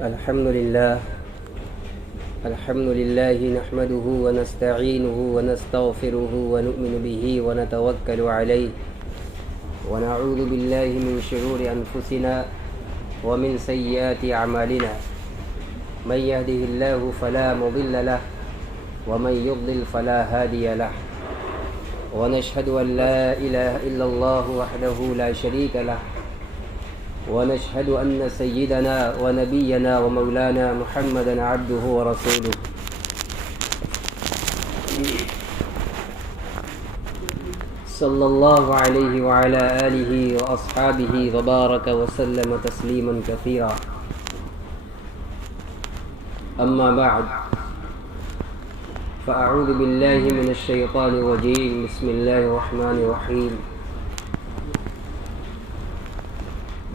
الحمد لله نحمده ونستعينه ونستغفره ونؤمن به ونتوكل عليه ونعوذ بالله من شرور أنفسنا ومن سيئات أعمالنا من يهده الله فلا مضل له ومن يضلل فلا هادي له ونشهد أن لا إله إلا الله وحده لا شريك له ونشهد أن سيدنا ونبينا ومولانا محمدا عبده ورسوله صلى الله عليه وعلى آله وأصحابه وبارك وسلم تسليما كثيرا أما بعد فأعوذ بالله من الشيطان الرجيم بسم الله الرحمن الرحيم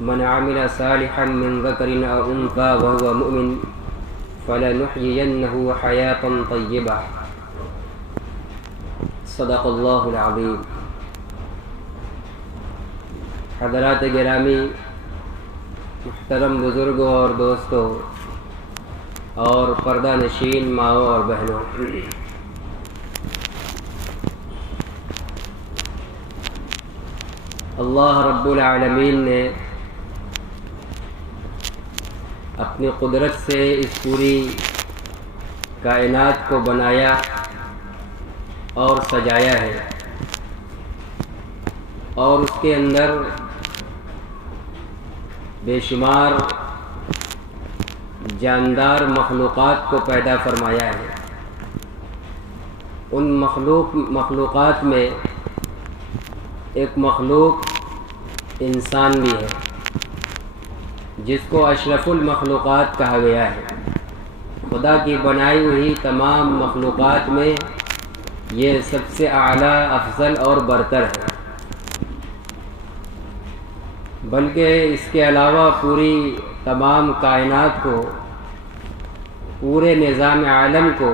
من عمل صالحا من ذكر أو أنثى وهو مؤمن فلنحيينه حياة طيبة صدق اللہ العظیم۔ حضرات گرامی، محترم بزرگوں اور دوستوں اور پردہ نشین ماؤں اور بہنوں، اللہ رب العالمین نے اپنی قدرت سے اس پوری کائنات کو بنایا اور سجایا ہے، اور اس کے اندر بے شمار جاندار مخلوقات کو پیدا فرمایا ہے۔ ان مخلوقات میں ایک مخلوق انسان بھی ہے، جس کو اشرف المخلوقات کہا گیا ہے۔ خدا کی بنائی ہوئی تمام مخلوقات میں یہ سب سے اعلیٰ، افضل اور برتر ہے، بلکہ اس کے علاوہ پوری تمام کائنات کو، پورے نظام عالم کو،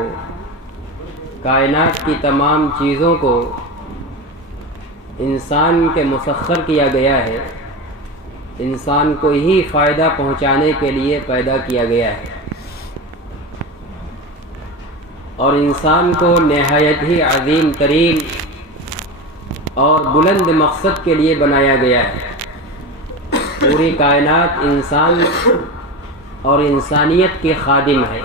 کائنات کی تمام چیزوں کو انسان کے مسخر کیا گیا ہے، انسان کو ہی فائدہ پہنچانے کے لیے پیدا کیا گیا ہے، اور انسان کو نہایت ہی عظیم ترین اور بلند مقصد کے لیے بنایا گیا ہے۔ پوری کائنات انسان اور انسانیت کی خادم ہے،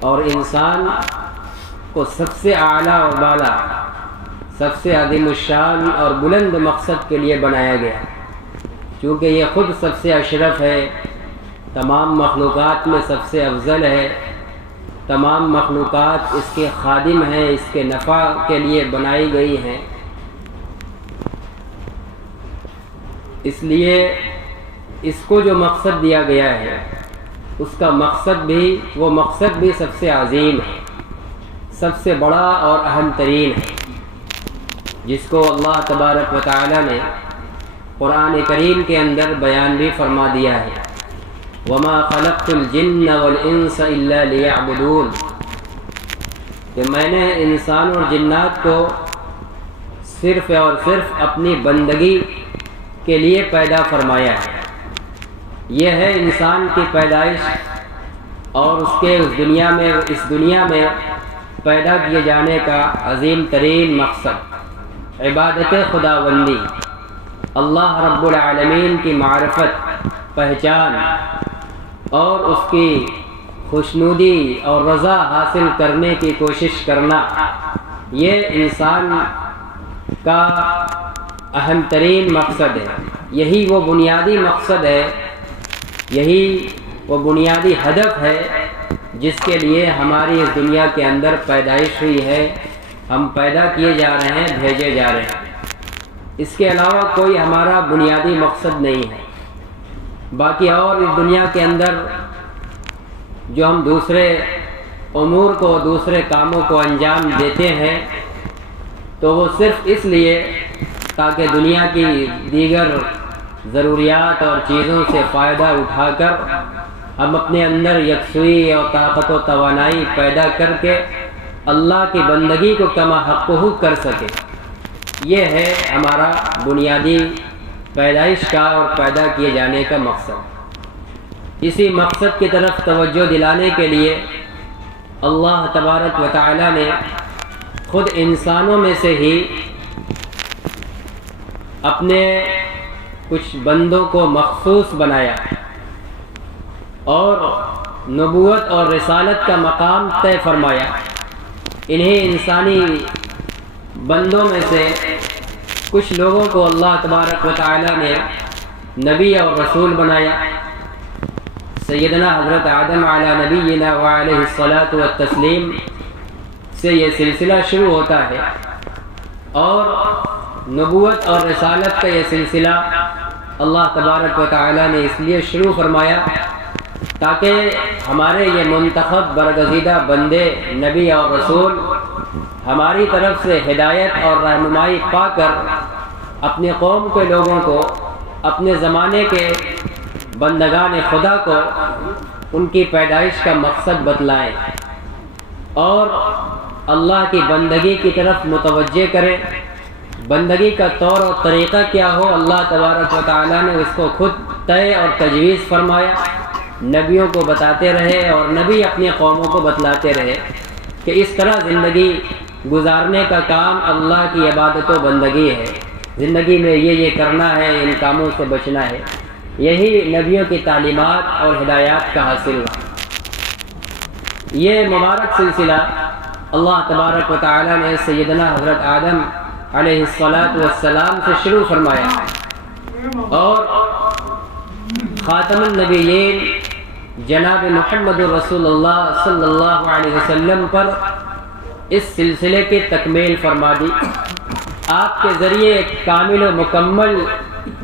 اور انسان کو سب سے اعلیٰ اور بالا، سب سے عظیم الشان اور بلند مقصد کے لیے بنایا گیا ہے، چونکہ یہ خود سب سے اشرف ہے، تمام مخلوقات میں سب سے افضل ہے، تمام مخلوقات اس کے خادم ہیں، اس کے نفع کے لیے بنائی گئی ہیں۔ اس لیے اس کو جو مقصد دیا گیا ہے، اس کا مقصد بھی، وہ مقصد بھی سب سے عظیم ہے، سب سے بڑا اور اہم ترین ہے، جس کو اللہ تبارک و تعالی نے قرآن کریم کے اندر بیان بھی فرما دیا ہے۔ وَمَا خَلَقْتُ الْجِنَّ وَالْإِنسَ إِلَّا لِيَعْبُدُونَ، کہ میں نے انسان اور جنات کو صرف اور صرف اپنی بندگی کے لیے پیدا فرمایا ہے۔ یہ ہے انسان کی پیدائش اور اس کے اس دنیا میں پیدا کیے جانے کا عظیم ترین مقصد، عبادت خداوندی، اللہ رب العالمین کی معرفت، پہچان اور اس کی خوشنودی اور رضا حاصل کرنے کی کوشش کرنا، یہ انسان کا اہم ترین مقصد ہے۔ یہی وہ بنیادی مقصد ہے، یہی وہ بنیادی ہدف ہے جس کے لیے ہماری اس دنیا کے اندر پیدائش ہوئی ہے، ہم پیدا کیے جا رہے ہیں، بھیجے جا رہے ہیں۔ اس کے علاوہ کوئی ہمارا بنیادی مقصد نہیں ہے۔ باقی اور اس دنیا کے اندر جو ہم دوسرے امور کو، دوسرے کاموں کو انجام دیتے ہیں، تو وہ صرف اس لیے تاکہ دنیا کی دیگر ضروریات اور چیزوں سے فائدہ اٹھا کر ہم اپنے اندر یکسوئی اور طاقت و توانائی پیدا کر کے اللہ کی بندگی کو کما حقہ کر سکے۔ یہ ہے ہمارا بنیادی پیدائش کا اور پیدا کیے جانے کا مقصد۔ اسی مقصد کی طرف توجہ دلانے کے لیے اللہ تبارک و تعالی نے خود انسانوں میں سے ہی اپنے کچھ بندوں کو مخصوص بنایا اور نبوت اور رسالت کا مقام طے فرمایا۔ انہیں انسانی بندوں میں سے کچھ لوگوں کو اللہ تبارک و تعالی نے نبی اور رسول بنایا۔ سیدنا حضرت آدم علی نبینا وعلیہ الصلاۃ والتسلیم سے یہ سلسلہ شروع ہوتا ہے، اور نبوت اور رسالت کا یہ سلسلہ اللہ تبارک و تعالی نے اس لیے شروع فرمایا تاکہ ہمارے یہ منتخب برگزیدہ بندے نبی اور رسول ہماری طرف سے ہدایت اور رہنمائی پا کر اپنی قوم کے لوگوں کو، اپنے زمانے کے بندگان خدا کو ان کی پیدائش کا مقصد بتلائیں اور اللہ کی بندگی کی طرف متوجہ کریں۔ بندگی کا طور اور طریقہ کیا ہو، اللہ تبارک و تعالیٰ نے اس کو خود طے اور تجویز فرمایا، نبیوں کو بتاتے رہے اور نبی اپنی قوموں کو بتلاتے رہے کہ اس طرح زندگی گزارنے کا کام اللہ کی عبادت و بندگی ہے، زندگی میں یہ کرنا ہے، ان کاموں سے بچنا ہے۔ یہی نبیوں کی تعلیمات اور ہدایات کا حاصل ہوا۔ یہ مبارک سلسلہ اللہ تبارک و تعالی نے سیدنا حضرت آدم علیہ السلام سے شروع فرمایا اور خاتم النبیین جناب محمد رسول اللہ صلی اللہ علیہ وسلم پر اس سلسلے کی تکمیل فرما دی۔ آپ کے ذریعے ایک کامل و مکمل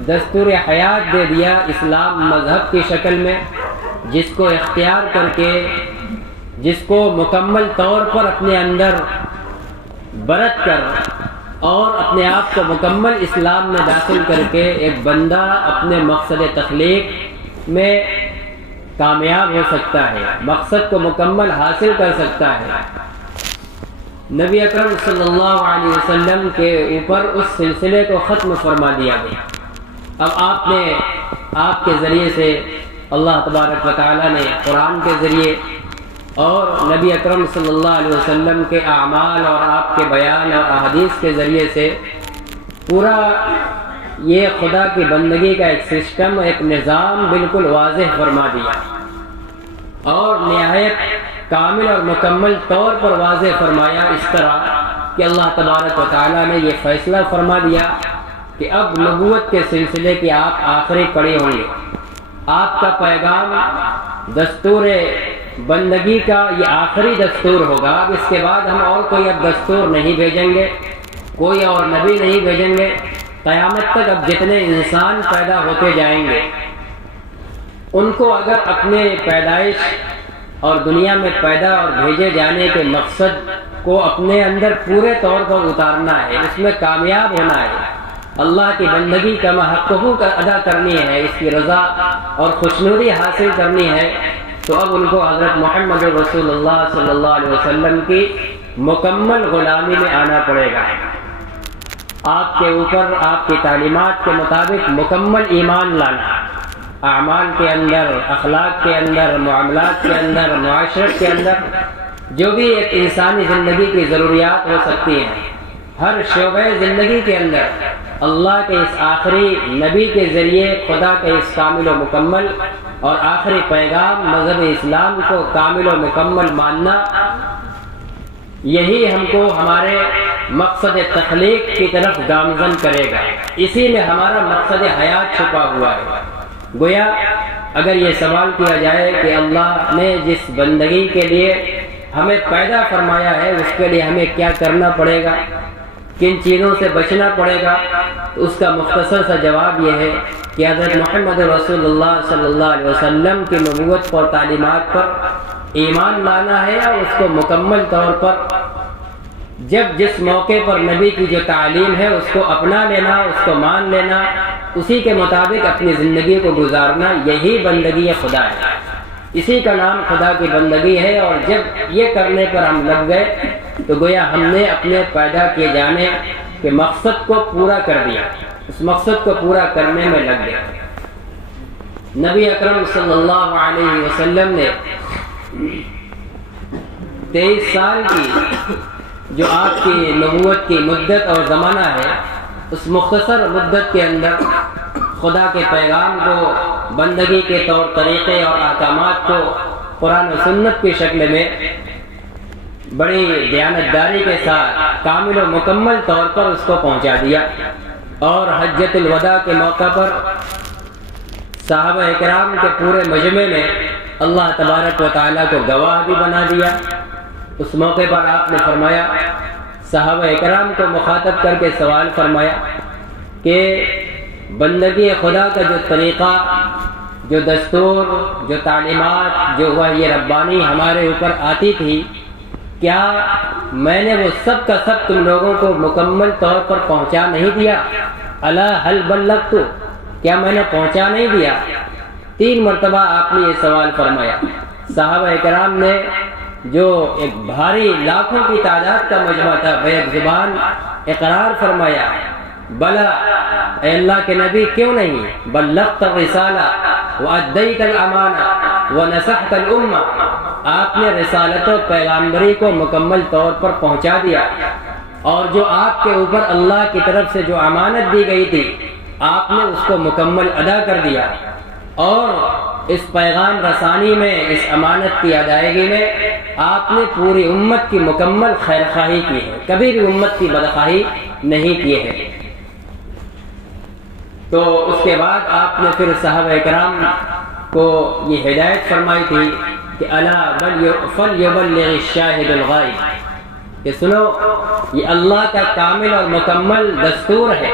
دستور حیات دے دیا اسلام مذہب کی شکل میں، جس کو اختیار کر کے، جس کو مکمل طور پر اپنے اندر برت کر اور اپنے آپ کو مکمل اسلام میں داخل کر کے ایک بندہ اپنے مقصد تخلیق میں کامیاب ہو سکتا ہے، مقصد کو مکمل حاصل کر سکتا ہے۔ نبی اکرم صلی اللہ علیہ وسلم کے اوپر اس سلسلے کو ختم فرما دیا گیا۔ اب آپ کے ذریعے سے اللہ تبارک و تعالیٰ نے قرآن کے ذریعے اور نبی اکرم صلی اللہ علیہ وسلم کے اعمال اور آپ کے بیان اور احادیث کے ذریعے سے پورا یہ خدا کی بندگی کا ایک سسٹم، ایک نظام بالکل واضح فرما دیا اور نہایت کامل اور مکمل طور پر واضح فرمایا، اس طرح کہ اللہ تبارک و تعالیٰ نے یہ فیصلہ فرما دیا کہ اب نبوت کے سلسلے کی آپ آخری کڑی ہوں گے۔ آپ کا پیغام دستور بندگی کا یہ آخری دستور ہوگا۔ اب اس کے بعد ہم اور کوئی اب دستور نہیں بھیجیں گے، کوئی اور نبی نہیں بھیجیں گے۔ قیامت تک اب جتنے انسان پیدا ہوتے جائیں گے ان کو اگر اپنے پیدائش اور دنیا میں پیدا اور بھیجے جانے کے مقصد کو اپنے اندر پورے طور پر اتارنا ہے، اس میں کامیاب ہونا ہے، اللہ کی بندگی کا حقوق ادا کرنی ہے، اس کی رضا اور خوشنودی حاصل کرنی ہے، تو اب ان کو حضرت محمد رسول اللہ صلی اللہ علیہ وسلم کی مکمل غلامی میں آنا پڑے گا۔ آپ کے اوپر آپ کی تعلیمات کے مطابق مکمل ایمان لانا، اعمال کے اندر، اخلاق کے اندر، معاملات کے اندر، معاشرت کے اندر، جو بھی ایک انسانی زندگی کی ضروریات ہو سکتی ہیں، ہر شعبہ زندگی کے اندر اللہ کے اس آخری نبی کے ذریعے خدا کے اس کامل و مکمل اور آخری پیغام مذہب اسلام کو کامل و مکمل ماننا، یہی ہم کو ہمارے مقصد تخلیق کی طرف گامزن کرے گا۔ اسی میں ہمارا مقصد حیات چھپا ہوا ہے۔ گویا اگر یہ سوال کیا جائے کہ اللہ نے جس بندگی کے لیے ہمیں پیدا فرمایا ہے اس کے لیے ہمیں کیا کرنا پڑے گا، کن چیزوں سے بچنا پڑے گا، تو اس کا مختصر سا جواب یہ ہے کہ حضرت محمد رسول اللہ صلی اللہ علیہ وسلم کی نبوت اور تعلیمات پر ایمان لانا ہے اور اس کو مکمل طور پر جب جس موقع پر نبی کی جو تعلیم ہے اس کو اپنا لینا، اس کو مان لینا، اسی کے مطابق اپنی زندگی کو گزارنا، یہی بندگی خدا ہے، اسی کا نام خدا کی بندگی ہے۔ اور جب یہ کرنے پر ہم لگ گئے تو گویا ہم نے اپنے پیدا کیے جانے کے مقصد کو پورا کر دیا، اس مقصد کو پورا کرنے میں لگ گیا۔ نبی اکرم صلی اللہ علیہ وسلم نے 23 سال کی جو آپ کی نبوت کی مدت اور زمانہ ہے، اس مختصر مدت کے اندر خدا کے پیغام کو، بندگی کے طور طریقے اور احکامات کو قرآن و سنت کی شکل میں بڑی دیانتداری کے ساتھ کامل و مکمل طور پر اس کو پہنچا دیا، اور حجۃ الوداع کے موقع پر صحابہ کرام کے پورے مجمع میں اللہ تبارک و تعالیٰ کو گواہ بھی بنا دیا۔ اس موقع پر آپ نے فرمایا، صحابہ کرام کو مخاطب کر کے سوال فرمایا کہ بندگی خدا کا جو طریقہ، جو دستور، جو تعلیمات، جو وحی ربانی ہمارے اوپر آتی تھی، کیا میں نے وہ سب کا سب تم لوگوں کو مکمل طور پر پہنچا نہیں دیا؟ الا هل بلغت، کیا میں نے پہنچا نہیں دیا؟ 3 مرتبہ آپ نے یہ سوال فرمایا۔ صحابہ کرام نے جو ایک بھاری لاکھوں کی تعداد کا مجمع تھا، بیک زبان اقرار فرمایا، بلا اے اللہ کے نبی کیوں نہیں، بلغت الرسالہ وادیت الامانہ ونصحت الامہ، آپ نے رسالت و پیغامبری کو مکمل طور پر پہنچا دیا، اور جو آپ کے اوپر اللہ کی طرف سے جو امانت دی گئی تھی آپ نے اس کو مکمل ادا کر دیا، اور اس پیغام رسانی میں، اس امانت کی ادائیگی میں آپ نے پوری امت کی مکمل خیر خواہی کی ہے، کبھی بھی امت کی بدخواہی نہیں کی ہے۔ تو اس کے بعد آپ نے پھر صحابہ کرام کو یہ ہدایت فرمائی تھی کہ الا فلیبلغ الشاہد الغائب، کہ سنو یہ اللہ کا کامل اور مکمل دستور ہے،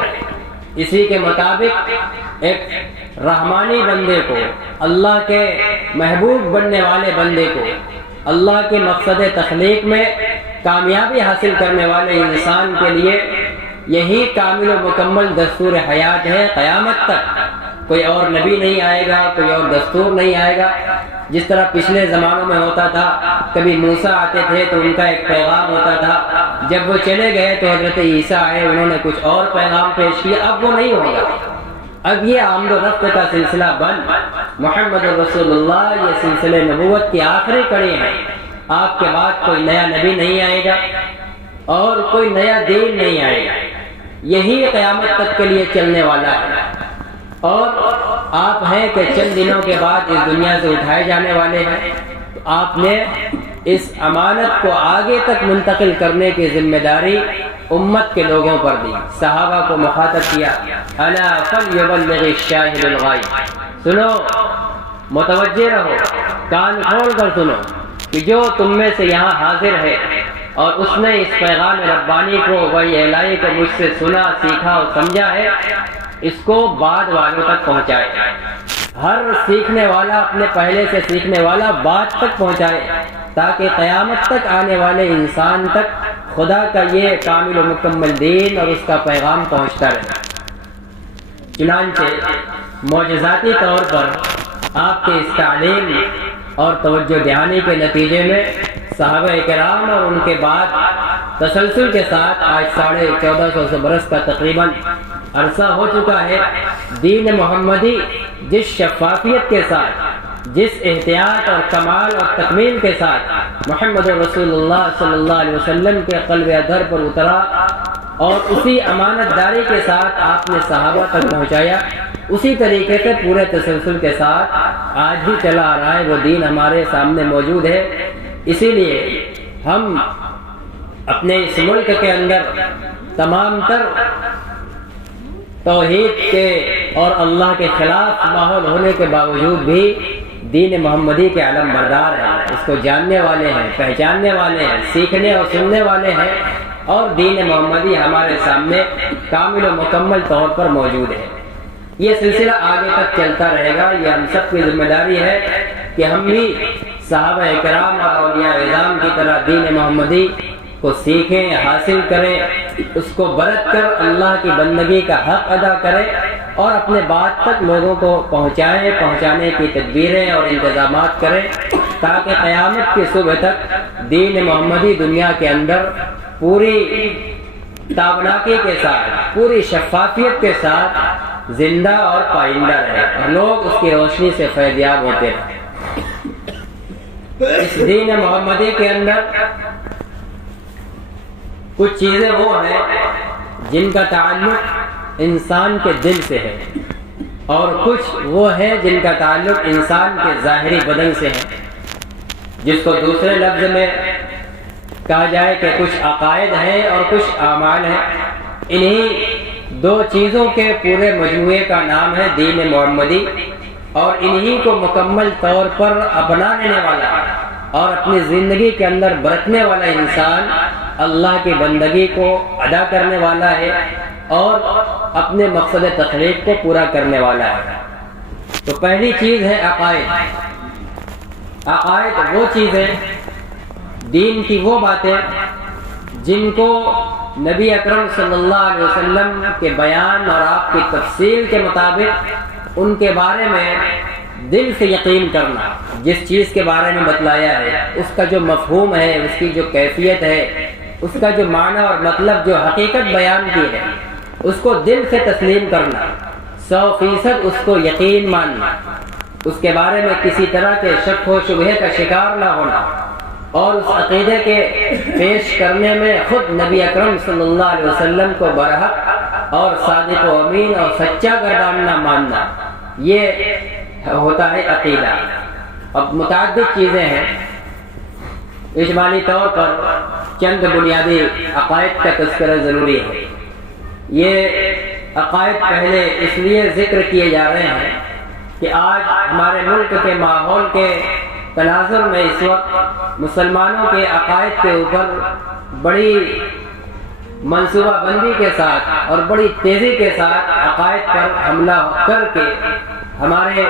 اسی کے مطابق ایک رحمانی بندے کو، اللہ کے محبوب بننے والے بندے کو، اللہ کے مقصد تخلیق میں کامیابی حاصل کرنے والے انسان کے لیے یہی کامل و مکمل دستور حیات ہے قیامت تک۔ کوئی اور نبی نہیں آئے گا، کوئی اور دستور نہیں آئے گا۔ جس طرح پچھلے زمانوں میں ہوتا تھا، کبھی موسیٰ آتے تھے تو ان کا ایک پیغام ہوتا تھا، جب وہ چلے گئے تو حضرت عیسیٰ آئے، انہوں نے کچھ اور پیغام پیش کیا۔ اب وہ نہیں ہوگا، اب یہ آمد و رفت کا سلسلہ بند، محمد رسول اللہ یہ سلسلے نبوت کی آخری کڑی ہے۔ آپ کے بعد کوئی نیا نبی نہیں آئے گا اور کوئی نیا دین نہیں آئے گا، یہی قیامت تک کے لیے چلنے والا ہے، اور آپ ہیں کہ چند دنوں کے بعد اس دنیا سے اٹھائے جانے والے ہیں۔ تو آپ نے اس امانت کو آگے تک منتقل کرنے کی ذمہ داری امت کے لوگوں پر دی، صحابہ کو مخاطب کیا، الا فلیبلغ الشاہد الغائب، سنو، متوجہ رہو، کان کھول کر سنو کہ جو تم میں سے یہاں حاضر ہے اور اس نے اس پیغام ربانی کو، وحی الہی کو مجھ سے سنا، سیکھا اور سمجھا ہے، اس کو بعد والوں تک پہنچائے۔ ہر سیکھنے والا اپنے پہلے سے سیکھنے والا بعد تک پہنچائے، تاکہ قیامت تک آنے والے انسان تک خدا کا یہ کامل و مکمل دین اور اس کا پیغام پہنچتا رہے۔ چنانچہ معجزاتی طور پر آپ کے اس تعلیم اور توجہ دہانی کے نتیجے میں صحابہ کرام اور ان کے بعد تسلسل کے ساتھ آج 1450 برس کا تقریباً عرصہ ہو چکا ہے، دین محمدی جس شفافیت کے ساتھ، جس احتیاط اور کمال اور تکمیل کے ساتھ محمد رسول اللہ صلی اللہ علیہ وسلم کے قلب ادھر پر اترا اور اسی امانت داری کے ساتھ آپ نے صحابہ تک پہنچایا، اسی طریقے سے پورے تسلسل کے ساتھ آج بھی چلا آ رہا ہے، وہ دین ہمارے سامنے موجود ہے۔ اسی لیے ہم اپنے اس ملک کے اندر تمام تر توحید کے اور اللہ کے خلاف ماحول ہونے کے باوجود بھی دین محمدی کے علم بردار ہیں، اس کو جاننے والے ہیں، پہچاننے والے ہیں، سیکھنے اور سننے والے ہیں، اور دین محمدی ہمارے سامنے کامل و مکمل طور پر موجود ہے۔ یہ سلسلہ آگے تک چلتا رہے گا، یہ ہم سب کی ذمہ داری ہے کہ ہم بھی صحابہ کرام اور اولیاء اعظام کی طرح دین محمدی کو سیکھیں، حاصل کریں، اس کو برت کر اللہ کی بندگی کا حق ادا کریں اور اپنے بات تک لوگوں کو پہنچائیں، پہنچانے کی تدبیریں اور انتظامات کریں، تاکہ قیامت کی صبح تک دین محمدی دنیا کے اندر پوری تابناکی کے ساتھ، پوری شفافیت کے ساتھ زندہ اور پائندہ رہے اور لوگ اس کی روشنی سے فیضیاب ہوتے رہے۔ اس دین محمدی کے اندر کچھ چیزیں وہ ہیں جن کا تعلق انسان کے دل سے ہے، اور کچھ وہ ہے جن کا تعلق انسان کے ظاہری بدن سے ہے، جس کو دوسرے لفظ میں کہا جائے کہ کچھ عقائد ہیں اور کچھ اعمال ہیں۔ انہی دو چیزوں کے پورے مجموعے کا نام ہے دین محمدی، اور انہی کو مکمل طور پر اپنا لینے والا اور اپنی زندگی کے اندر برتنے والا انسان اللہ کی بندگی کو ادا کرنے والا ہے اور اپنے مقصد تخلیق کو پورا کرنے والا ہے۔ تو پہلی چیز ہے عقائد۔ عقائد وہ چیزیں، دین کی وہ باتیں جن کو نبی اکرم صلی اللہ علیہ وسلم کے بیان اور آپ کی تفصیل کے مطابق ان کے بارے میں دل سے یقین کرنا، جس چیز کے بارے میں بتلایا ہے اس کا جو مفہوم ہے، اس کی جو کیفیت ہے، اس کا جو معنی اور مطلب جو حقیقت بیان کی ہے، اس کو دل سے تسلیم کرنا، 100% اس کو یقین ماننا، اس کے بارے میں کسی طرح کے شک و شبہے کا شکار نہ ہونا، اور اس عقیدے کے پیش کرنے میں خود نبی اکرم صلی اللہ علیہ وسلم کو برحق اور صادق و امین اور سچا گرداننا ماننا، یہ ہوتا ہے عقیدہ۔ اب متعدد چیزیں ہیں، اجمالی طور پر چند بنیادی عقائد کا تذکرہ ضروری ہے۔ یہ عقائد پہلے اس لیے ذکر کیے جا رہے ہیں کہ آج ہمارے ملک کے ماحول کے تناظر میں اس وقت مسلمانوں کے عقائد کے اوپر بڑی منصوبہ بندی کے ساتھ اور بڑی تیزی کے ساتھ عقائد پر حملہ کر کے ہمارے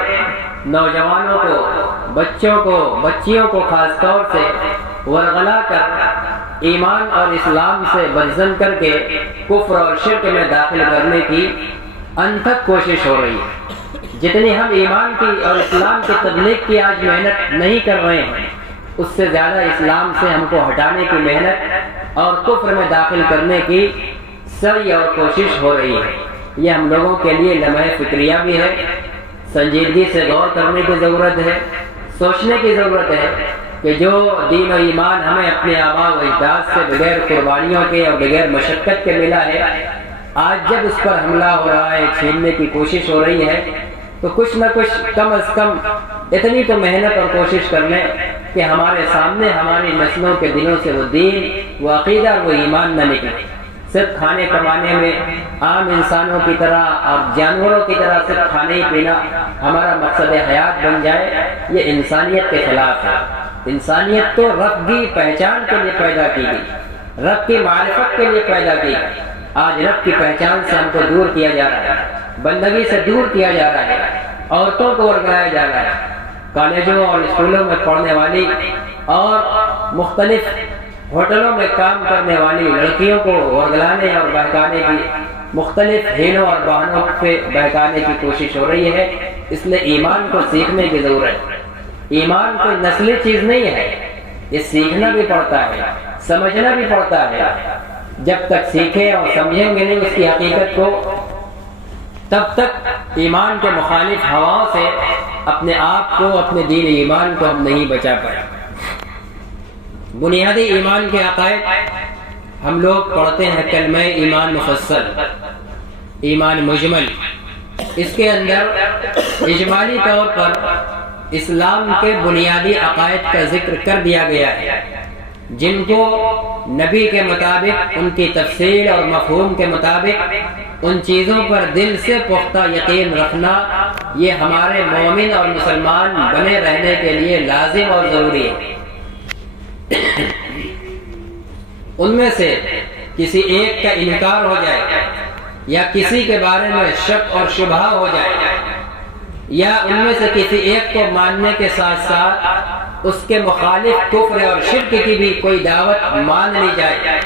نوجوانوں کو، بچوں کو، بچیوں کو خاص طور سے ورغلا کر ایمان اور اسلام سے بدزن کر کے کفر اور شرک میں داخل کرنے کی انتھک کوشش ہو رہی ہے۔ جتنی ہم ایمان کی اور اسلام کی تبلیغ کی آج محنت نہیں کر رہے ہیں، اس سے زیادہ اسلام سے ہم کو ہٹانے کی محنت اور کفر میں داخل کرنے کی سعی اور کوشش ہو رہی ہے۔ یہ ہم لوگوں کے لیے لمحہ فکریہ بھی ہے، سنجیدگی سے غور کرنے کی ضرورت ہے، سوچنے کی ضرورت ہے کہ جو دین و ایمان ہمیں اپنے آباء و اجداد سے بغیر قربانیوں کے اور بغیر مشقت کے ملا ہے، آج جب اس پر حملہ ہو رہا ہے، چھیننے کی کوشش ہو رہی ہے، تو کچھ نہ کچھ کم از کم اتنی تو محنت اور کوشش کر لیں کہ ہمارے سامنے ہماری نسلوں کے دلوں سے وہ دین، وہ عقیدہ اور وہ ایمان نہ نکلے۔ صرف کھانے کمانے میں عام انسانوں کی طرح اور جانوروں کی طرح صرف کھانے ہی پینا ہمارا مقصد حیات بن جائے، یہ انسانیت کے خلاف ہے۔ انسانیت تو رب کی پہچان کے لیے پیدا کی گئی، رب کی معرفت کے لیے پیدا کی گئی۔ آج رب کی پہچان سے ہم کو دور کیا جا رہا ہے، بندگی سے دور کیا جا رہا ہے، عورتوں کو ورگلایا جا رہا ہے۔ کالجوں اور اسکولوں میں پڑھنے والی اور مختلف ہوٹلوں میں کام کرنے والی لڑکیوں کو ورگلانے اور بہکانے کی مختلف ہیلوں اور بہانوں سے بہکانے کی کوشش ہو رہی ہے۔ اس لیے ایمان کو سیکھنے کی ضرورت ہے۔ ایمان کوئی نسلی چیز نہیں ہے، یہ سیکھنا بھی پڑتا ہے، سمجھنا بھی پڑتا ہے۔ جب تک سیکھیں اور سمجھیں گے نہیں اس کی حقیقت کو، تب تک ایمان کے مخالف ہواؤں سے اپنے آپ کو، اپنے دین ایمان کو ہم نہیں بچا پائے۔ بنیادی ایمان کے عقائد ہم لوگ پڑھتے ہیں کلمہ ایمان مفصل، ایمان مجمل۔ اس کے اندر اجمالی طور پر اسلام کے بنیادی عقائد کا ذکر کر دیا گیا ہے، جن کو نبی کے مطابق، ان کی تفسیر اور مفہوم کے مطابق ان چیزوں پر دل سے پختہ یقین رکھنا، یہ ہمارے مومن اور مسلمان بنے رہنے کے لیے لازم اور ضروری ہے۔ ان میں سے کسی ایک کا انکار ہو جائے یا کسی کے بارے میں شک اور شبہ ہو جائے، یا ان میں سے کسی ایک کو ماننے کے ساتھ ساتھ اس کے مخالف کفر اور شرک کی بھی کوئی دعوت مان لی جائے،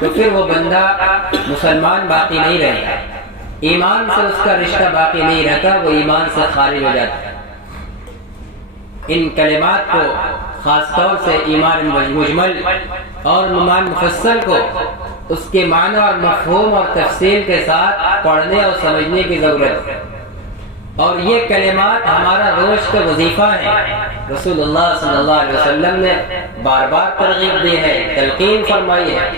تو پھر وہ بندہ مسلمان باقی نہیں رہتا، ایمان سے اس کا رشتہ باقی نہیں رہتا، وہ ایمان سے خارج ہو جاتا ہے۔ ان کلمات کو خاص طور سے ایمان مجمل اور ایمان مفصل کو اس کے معنی اور مفہوم اور تفصیل کے ساتھ پڑھنے اور سمجھنے کی ضرورت ہے، اور یہ کلمات ہمارا روز کا وظیفہ ہے۔ رسول اللہ صلی اللہ علیہ وسلم نے بار بار ترغیب دی ہے، تلقین فرمائی ہے۔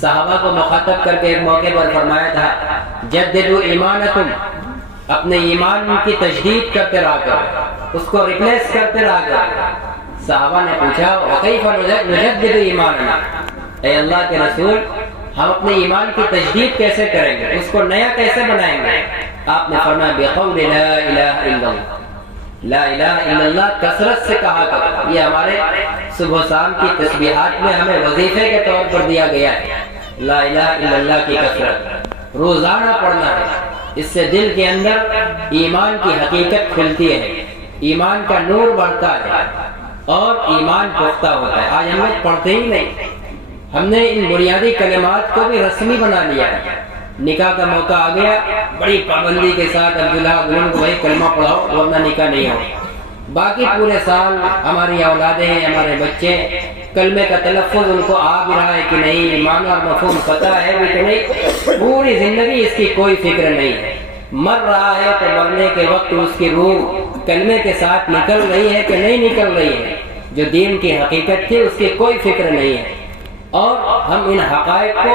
صحابہ کو مخاطب کر کے ایک موقع پر فرمایا تھا، جددوا ایمانکم، اپنے ایمان کی تجدید کرتے رہا کر، اس کو ریپلیس کرتے رہا کر۔ صحابہ نے پوچھا وکیف نجدد ایماننا، اے اللہ کے رسول ہم اپنے ایمان کی تجدید کیسے کریں گے، اس کو نیا کیسے بنائیں گے؟ آپ نے فرمایا بقول لا الہ الا اللہ، لا الہ الا اللہ کثرت سے کہا کرو۔ یہ ہمارے صبح و شام کی تسبیحات میں ہمیں وظیفے کے طور پر دیا گیا ہے، لا الہ الا اللہ کی کثرت روزانہ پڑھنا ہے۔ اس سے دل کے اندر ایمان کی حقیقت کھلتی ہے، ایمان کا نور بڑھتا ہے اور ایمان پختہ ہوتا ہے۔ آج ہم لوگ پڑھتے ہی نہیں، ہم نے ان بنیادی کلمات کو بھی رسمی بنا لیا ہے۔ نکاح کا موقع آ گیا، بڑی پابندی کے ساتھ عبداللہ دلہن کو وہی کلمہ پڑھاؤ ورنہ نکاح نہیں ہو۔ باقی پورے سال ہماری اولادیں، ہمارے بچے کلمے کا تلفظ ان کو آ بھی رہا ہے کہ نہیں، معنی اور مفہوم پتہ ہے بھی کہ نہیں، پوری زندگی اس کی کوئی فکر نہیں ہے۔ مر رہا ہے تو مرنے کے وقت اس کی روح کلمے کے ساتھ نکل رہی ہے کہ نہیں نکل رہی ہے، جو دین کی حقیقت تھی اس کی کوئی فکر نہیں ہے۔ اور ہم ان حقائق کو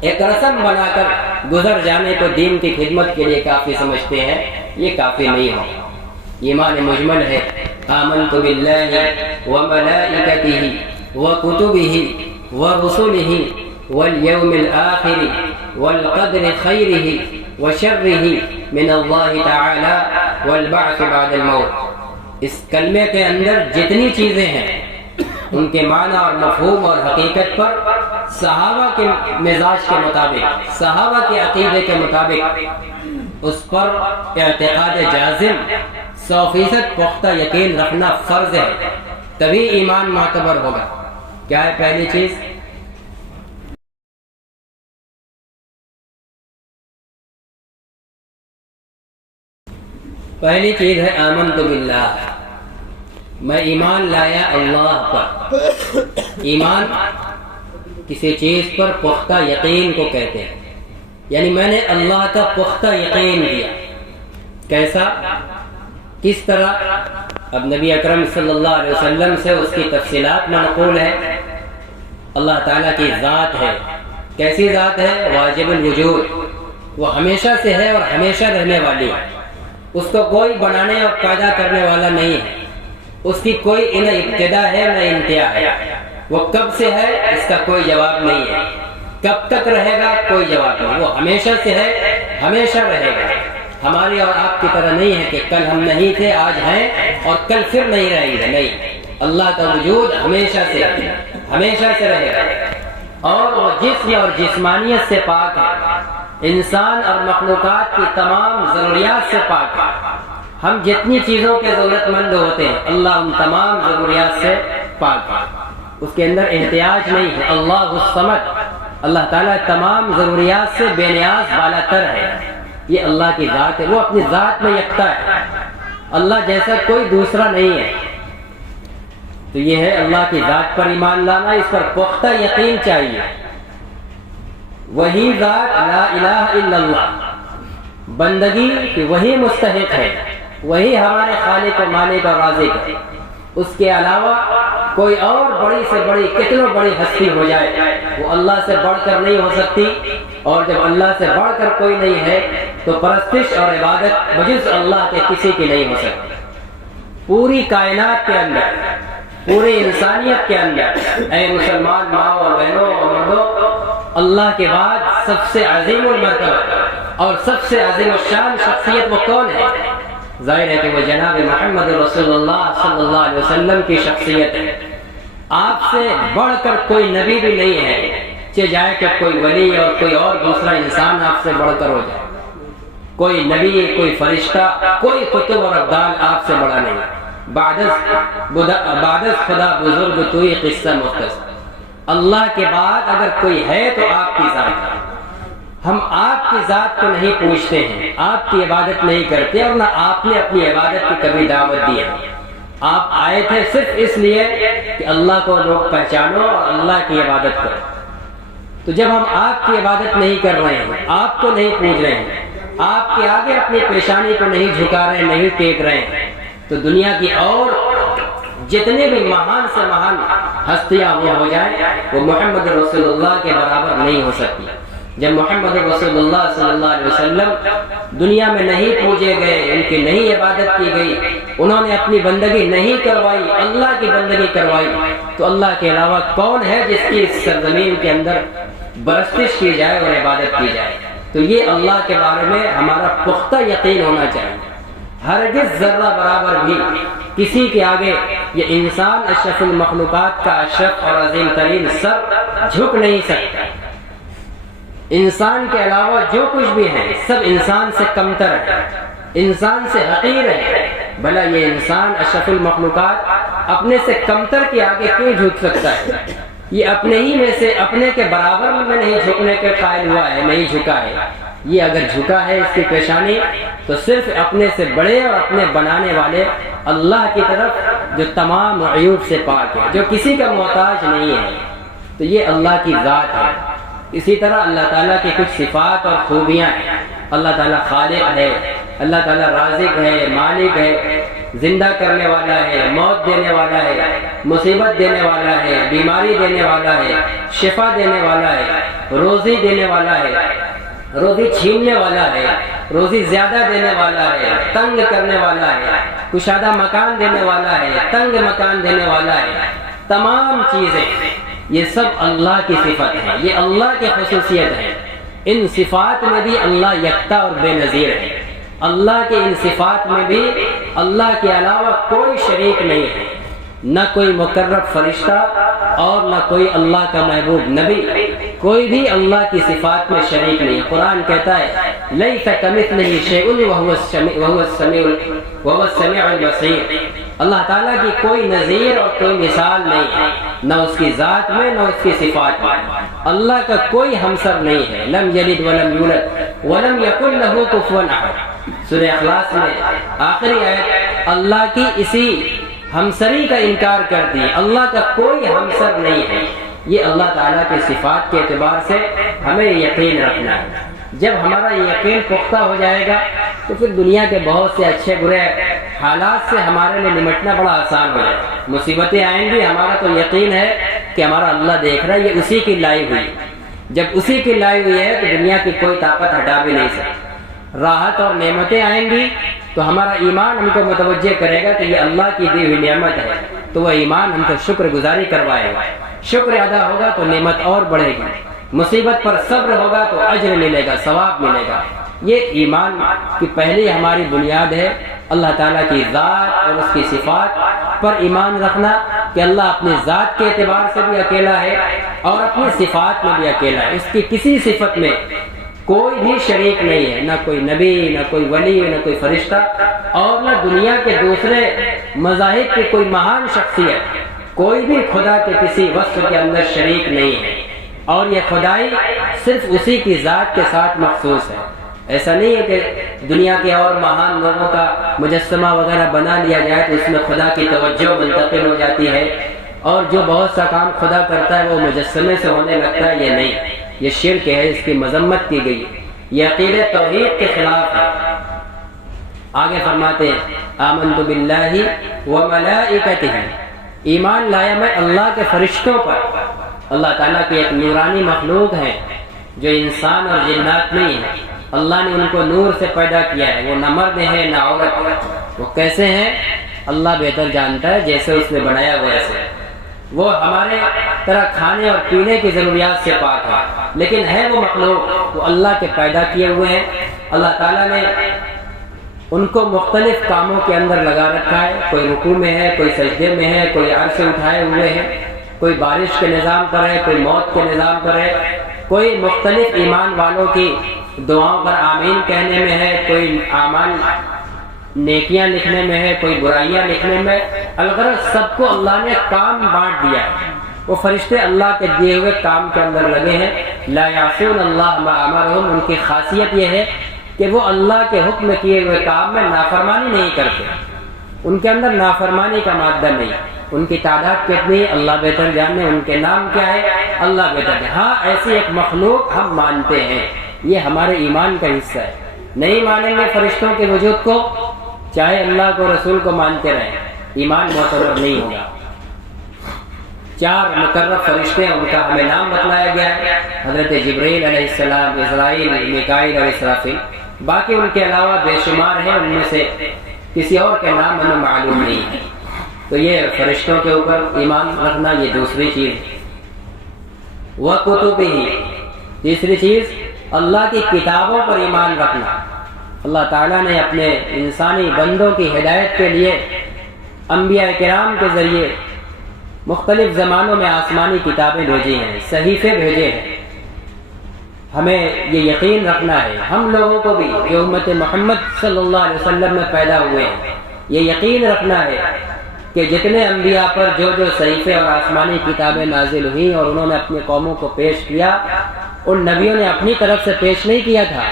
ایک رسم بنا کر گزر جانے کو دین کی خدمت کے لیے کافی سمجھتے ہیں، یہ کافی نہیں ہے۔ ایمان مجمل ہے، آمنت باللہ وملائکتہ وکتبہ ورسلہ والیوم الآخر والقدر خیرہ وشرہ من اللہ تعالی والبعث بعد الموت۔ اس کلمے کے اندر جتنی چیزیں ہیں ان کے معنی اور مفہوم اور حقیقت پر صحابہ کے مزاج کے مطابق، صحابہ کے عقیدے کے مطابق اس پر اعتقاد جازم 100% پختہ یقین رکھنا فرض ہے، تبھی ایمان معتبر ہوگا۔ کیا ہے پہلی چیز؟ پہلی چیز ہے آمنت باللہ، میں ایمان لایا اللہ پر۔ ایمان کسی چیز پر پختہ یقین کو کہتے ہیں، یعنی میں نے اللہ کا پختہ یقین دیا۔ کیسا، کس طرح؟ اب نبی اکرم صلی اللہ علیہ وسلم سے اس کی تفصیلات منقول ہے۔ اللہ تعالیٰ کی ذات ہے، کیسی ذات ہے؟ واجب الوجود، وہ ہمیشہ سے ہے اور ہمیشہ رہنے والی ہے، اس کو کوئی بنانے اور پیدا کرنے والا نہیں ہے، اس کی کوئی نہ ابتدا ہے نہ انتہا ہے۔ وہ کب سے ہے اس کا کوئی جواب نہیں ہے، کب تک رہے گا کوئی جواب نہیں، وہ ہمیشہ سے ہے، ہمیشہ رہے گا۔ ہماری اور آپ کی طرح نہیں ہے کہ کل ہم نہیں تھے آج ہیں اور کل پھر نہیں رہیں گے، نہیں، اللہ کا وجود ہمیشہ سے ہے، ہمیشہ سے رہے گا، اور وہ جسم اور جسمانیت سے پاک ہے، انسان اور مخلوقات کی تمام ضروریات سے پاک ہے۔ ہم جتنی چیزوں کے ضرورت مند ہوتے ہیں اللہ ان تمام ضروریات سے پاک ہے، اس کے اندر احتیاج نہیں ہے۔ اللہ الصمد، اللہ تعالیٰ تمام ضروریات سے بے نیاز بالا تر ہے، یہ اللہ کی ذات ہے، وہ اپنی ذات میں یکتا ہے، اللہ جیسا کوئی دوسرا نہیں ہے۔ تو یہ ہے اللہ کی ذات پر ایمان لانا، اس پر پختہ یقین چاہیے۔ وہی ذات لا الہ الا اللہ، بندگی کی وہی مستحق ہے، وہی ہمارے خالق و مالک اور رازق ہے، اس کے علاوہ کوئی اور بڑی سے بڑی کتنی بڑی ہستی ہو جائے وہ اللہ سے بڑھ کر نہیں ہو سکتی، اور جب اللہ سے بڑھ کر کوئی نہیں ہے تو پرستش اور عبادت بجز اللہ کے کسی کی نہیں ہو سکتی۔ پوری کائنات کے اندر، پوری انسانیت کے اندر، اے مسلمان ماں اور بہنوں اور مردوں، اللہ کے بعد سب سے عظیم المرتبہ اور سب سے عظیم الشان شخصیت وہ کون ہے؟ ظاہر ہے کہ وہ جناب محمد رسول اللہ صلی اللہ علیہ وسلم کی شخصیت ہے۔ آپ سے بڑھ کر کوئی نبی بھی نہیں ہے، چاہے جائے کہ کوئی ولی اور کوئی اور دوسرا انسان آپ سے بڑھ کر ہو جائے، کوئی نبی، کوئی فرشتہ، کوئی قطب اور ابدال آپ سے بڑا نہیں۔ بعد خدا بزرگ توئی قصہ مختصر، اللہ کے بعد اگر کوئی ہے تو آپ کی ذات ہے۔ ہم آپ کی ذات کو نہیں پوچھتے ہیں، آپ کی عبادت نہیں کرتے، اور نہ آپ نے اپنی عبادت کی کبھی دعوت دی ہے۔ آپ آئے تھے صرف اس لیے کہ اللہ کو لوگ پہچانو اور اللہ کی عبادت کرو۔ تو جب ہم آپ کی عبادت نہیں کر رہے ہیں، آپ کو نہیں پوج رہے ہیں، آپ کے آگے اپنی پیشانی کو نہیں جھکا رہے ہیں، نہیں ٹیک رہے ہیں، تو دنیا کی اور جتنے بھی مہان سے مہان ہستیاں وہ ہو جائیں، وہ محمد رسول اللہ کے برابر نہیں ہو سکتی۔ جب محمد رسول اللہ صلی اللہ علیہ وسلم دنیا میں نہیں پوجے گئے، ان کی نہیں عبادت کی گئی، انہوں نے اپنی بندگی نہیں کروائی، اللہ کی بندگی کروائی، تو اللہ کے علاوہ کون ہے جس کی اس سرزمین کے اندر پرستش کی جائے اور عبادت کی جائے؟ تو یہ اللہ کے بارے میں ہمارا پختہ یقین ہونا چاہیے۔ ہرگز ذرہ برابر بھی کسی کے آگے یہ انسان اشرف المخلوقات کا اشرف اور عظیم ترین سر جھک نہیں سکتا۔ انسان کے علاوہ جو کچھ بھی ہے سب انسان سے کمتر ہے، انسان سے حقیر ہے، بھلا یہ انسان اشرف المخلوقات اپنے سے کمتر کے آگے کیوں جھک سکتا ہے؟ یہ اپنے ہی میں سے اپنے کے برابر میں نہیں جھکنے کے قائل ہوا ہے، نہیں جھکا ہے۔ یہ اگر جھکا ہے اس کی پیشانی تو صرف اپنے سے بڑے اور اپنے بنانے والے اللہ کی طرف، جو تمام عیوب سے پاک ہے، جو کسی کا محتاج نہیں ہے۔ تو یہ اللہ کی ذات ہے۔ اسی طرح اللہ تعالیٰ کی کچھ صفات اور خوبیاں ہیں۔ اللہ تعالیٰ خالق ہے، اللہ تعالیٰ رازق ہے، مالک ہے، زندہ کرنے والا ہے، موت دینے والا ہے، مصیبت دینے والا ہے، بیماری دینے والا ہے، شفا دینے والا ہے، روزی دینے والا ہے، روزی چھیننے والا ہے، روزی زیادہ دینے والا ہے، تنگ کرنے والا ہے، کشادہ مکان دینے والا ہے، تنگ مکان دینے والا ہے۔ تمام چیزیں یہ سب اللہ کی صفت ہے، یہ اللہ کی خصوصیت ہے۔ ان صفات میں بھی اللہ یکتا اور بے نظیر ہے۔ اللہ کے ان صفات میں بھی اللہ کے علاوہ کوئی شریک نہیں ہے، نہ کوئی مقرب فرشتہ اور نہ کوئی اللہ کا محبوب نبی، کوئی بھی اللہ کی صفات میں شریک نہیں۔ قرآن کہتا ہے لیس کمثلہ شیء وہو السمیع البصیر۔ اللہ تعالیٰ کی کوئی نظیر اور کوئی مثال نہیں ہے، نہ اس کی ذات میں نہ اس کی صفات میں۔ اللہ کا کوئی ہمسر نہیں ہے، لم یلد ولم یولد ولم یکن لہ کفوا احد۔ سورہ اخلاص میں آخری آیت اللہ کی اسی ہمسری کا انکار کرتی ہے، اللہ کا کوئی ہمسر نہیں ہے۔ یہ اللہ تعالیٰ کی صفات کے اعتبار سے ہمیں یقین رکھنا ہے۔ جب ہمارا یقین پختہ ہو جائے گا تو پھر دنیا کے بہت سے اچھے برے حالات سے ہمارے لیے نمٹنا بڑا آسان ہو جائے گا۔ مصیبتیں آئیں گی، ہمارا تو یقین ہے کہ ہمارا اللہ دیکھ رہا ہے، یہ اسی کی لائی ہوئی۔ جب اسی کی لائی ہوئی ہے تو دنیا کی کوئی طاقت ہٹا بھی نہیں سکتی۔ راحت اور نعمتیں آئیں گی تو ہمارا ایمان ہم کو متوجہ کرے گا کہ یہ اللہ کی دی ہوئی نعمت ہے، تو وہ ایمان ہم کو شکر گزاری کروائے گا۔ شکر ادا ہوگا تو نعمت اور بڑھے گی، مصیبت پر صبر ہوگا تو اجر ملے گا، ثواب ملے گا۔ یہ ایمان کی پہلی ہماری بنیاد ہے، اللہ تعالیٰ کی ذات اور اس کی صفات پر ایمان رکھنا کہ اللہ اپنی ذات کے اعتبار سے بھی اکیلا ہے اور اپنی صفات میں بھی اکیلا ہے۔ اس کی کسی صفت میں کوئی بھی شریک نہیں ہے، نہ کوئی نبی، نہ کوئی ولی، نہ کوئی فرشتہ، اور نہ دنیا کے دوسرے مذاہب کی کوئی مہان شخصیت، کوئی بھی خدا کے کسی وصف کے اندر شریک نہیں ہے، اور یہ خدائی صرف اسی کی ذات کے ساتھ مخصوص ہے۔ ایسا نہیں ہے کہ دنیا کے اور مہان لوگوں کا مجسمہ وغیرہ بنا لیا جائے تو اس میں خدا کی توجہ منتقل ہو جاتی ہے، اور جو بہت سا کام خدا کرتا ہے وہ مجسمے سے ہونے لگتا ہے۔ یہ نہیں، یہ شرک ہے، اس کی مذمت کی گئی، یہ عقیدہ توحید کے خلاف ہے۔ آگے فرماتے ہیں آمنت باللہ وملائکتہ، ایمان لایا میں اللہ کے فرشتوں پر۔ اللہ تعالیٰ کی ایک نورانی مخلوق ہے جو انسان اور جنات نہیں ہے، اللہ نے ان کو نور سے پیدا کیا ہے، وہ نہ مرد ہے نہ عورت۔ وہ کیسے ہیں اللہ بہتر جانتا ہے، جیسے اس نے بنایا ویسے۔ وہ ہمارے طرح کھانے اور پینے کی ضروریات سے پاک ہے، لیکن ہے وہ مخلوق، وہ اللہ کے پیدا کیے ہوئے ہیں۔ اللہ تعالیٰ نے ان کو مختلف کاموں کے اندر لگا رکھا ہے، کوئی رکوع میں ہے، کوئی سجدے میں ہے، کوئی عرش اٹھائے ہوئے ہے، کوئی بارش کے نظام پر ہے، کوئی موت کے نظام پر ہے، کوئی مختلف ایمان والوں کی دعاؤں پر آمین کہنے میں ہے، کوئی اعمال نیکیاں لکھنے میں ہے، کوئی برائیاں لکھنے میں۔ الغرض سب کو اللہ نے کام بانٹ دیا ہے، وہ فرشتے اللہ کے دیے ہوئے کام کے اندر لگے ہیں۔ لا یعصون اللہ ما امرهم، ان کی خاصیت یہ ہے کہ وہ اللہ کے حکم کیے ہوئے کام میں نافرمانی نہیں کرتے، ان کے اندر نافرمانی کا مادہ نہیں۔ ان کی تعداد کتنی اللہ بہتر جانے، ان کے نام کیا ہے اللہ بہتر جانے۔ ہاں ایسی ایک مخلوق ہم مانتے ہیں، یہ ہمارے ایمان کا حصہ ہے۔ نہیں مانیں گے فرشتوں کے وجود کو، چاہے اللہ کو رسول کو مانتے رہیں، ایمان معتبر نہیں ہوگا۔ 4 مقرب فرشتے ہیں، ان کا ہمیں نام بتلایا گیا ہے، حضرت جبرائیل علیہ السلام، اسرائیل، میکائیل اور اسرافیل۔ باقی ان کے علاوہ بے شمار ہیں، ان میں سے کسی اور کے نام ہمیں معلوم نہیں ہے۔ تو یہ فرشتوں کے اوپر ایمان رکھنا یہ دوسری چیز ہے۔ وَكُتُبِهِ، تیسری چیز اللہ کی کتابوں پر ایمان رکھنا۔ اللہ تعالیٰ نے اپنے انسانی بندوں کی ہدایت کے لیے انبیاء کرام کے ذریعے مختلف زمانوں میں آسمانی کتابیں بھیجی ہیں، صحیفے بھیجے ہیں۔ ہمیں یہ یقین رکھنا ہے، ہم لوگوں کو بھی جو امت محمد صلی اللہ علیہ وسلم میں پیدا ہوئے ہیں، یہ یقین رکھنا ہے کہ جتنے انبیاء پر جو جو صحیفے اور آسمانی کتابیں نازل ہوئیں اور انہوں نے اپنی قوموں کو پیش کیا، ان نبیوں نے اپنی طرف سے پیش نہیں کیا تھا،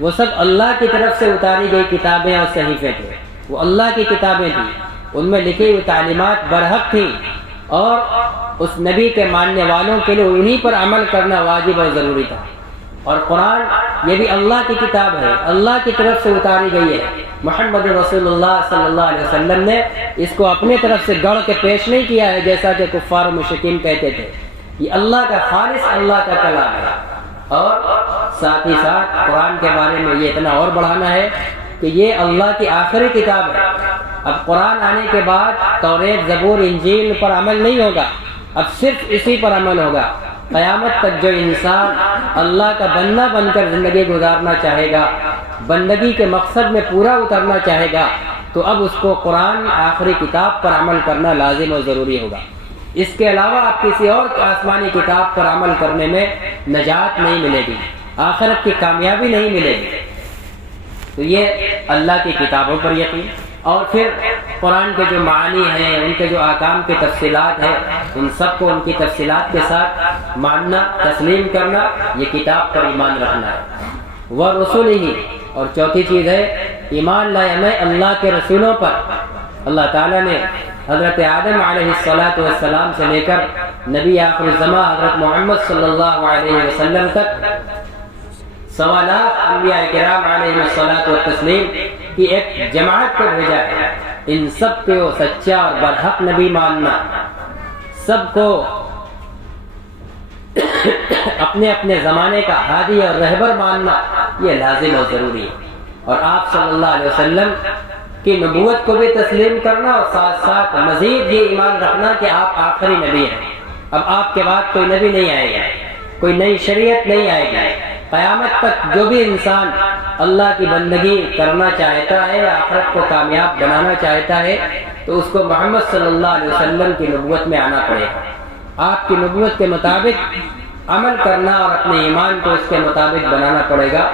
وہ سب اللہ کی طرف سے اتاری گئی کتابیں اور صحیفے تھے، وہ اللہ کی کتابیں تھیں، ان میں لکھی ہوئی تعلیمات برحق تھیں، اور اس نبی کے ماننے والوں کے لیے انہی پر عمل کرنا واجب اور ضروری تھا۔ اور قرآن یہ بھی اللہ کی کتاب ہے، اللہ کی طرف سے اتاری گئی ہے۔ محمد رسول اللہ صلی اللہ علیہ وسلم نے اس کو اپنی طرف سے گڑھ کے پیش نہیں کیا ہے جیسا کہ کفار و مشرکین کہتے تھے، یہ اللہ کا خالص اللہ کا کلام ہے۔ اور ساتھ ہی ساتھ قرآن کے بارے میں یہ اتنا اور بڑھانا ہے کہ یہ اللہ کی آخری کتاب ہے۔ اب قرآن آنے کے بعد توریت، زبور، انجیل پر عمل نہیں ہوگا، اب صرف اسی پر عمل ہوگا۔ قیامت تک جو انسان اللہ کا بندہ بن کر زندگی گزارنا چاہے گا، بندگی کے مقصد میں پورا اترنا چاہے گا، تو اب اس کو قرآن آخری کتاب پر عمل کرنا لازم اور ضروری ہوگا۔ اس کے علاوہ آپ کسی اور آسمانی کتاب پر عمل کرنے میں نجات نہیں ملے گی، آخرت کی کامیابی نہیں ملے گی۔ تو یہ اللہ کی کتابوں پر یقین، اور پھر قرآن کے جو معانی ہیں، ان کے جو احکام کی تفصیلات ہیں، ان سب کو ان کی تفصیلات کے ساتھ ماننا، تسلیم کرنا، یہ کتاب پر ایمان رکھنا ہے۔ وَرُسُلِهِ، اور چوتھی چیز ہے ایمان لائے ہمیں اللہ کے رسولوں پر۔ اللہ تعالیٰ نے حضرت آدم علیہ السلام سے لے کر نبی آخر الزمان حضرت محمد صلی اللہ علیہ وسلم تک سوالات انبیاء کرام علیہ الصلاۃ والتسلیم کی ایک جماعت کو بھیجا ہے۔ ان سب کو سچا اور برحق نبی ماننا، سب کو اپنے اپنے زمانے کا ہادی اور رہبر ماننا، یہ لازم اور ضروری ہے۔ اور آپ صلی اللہ علیہ وسلم کی نبوت کو بھی تسلیم کرنا، اور ساتھ ساتھ مزید یہ ایمان رکھنا کہ آپ آخری نبی ہیں۔ اب آپ کے بعد کوئی نبی نہیں آئے گا، کوئی نئی شریعت نہیں آئے گی۔ قیامت تک جو بھی انسان اللہ کی بندگی کرنا چاہتا ہے، آخرت کو کامیاب بنانا چاہتا ہے، تو اس کو محمد صلی اللہ علیہ وسلم کی نبوت میں آنا پڑے گا۔ آپ کی نبوت کے مطابق عمل کرنا اور اپنے ایمان کو اس کے مطابق بنانا پڑے گا،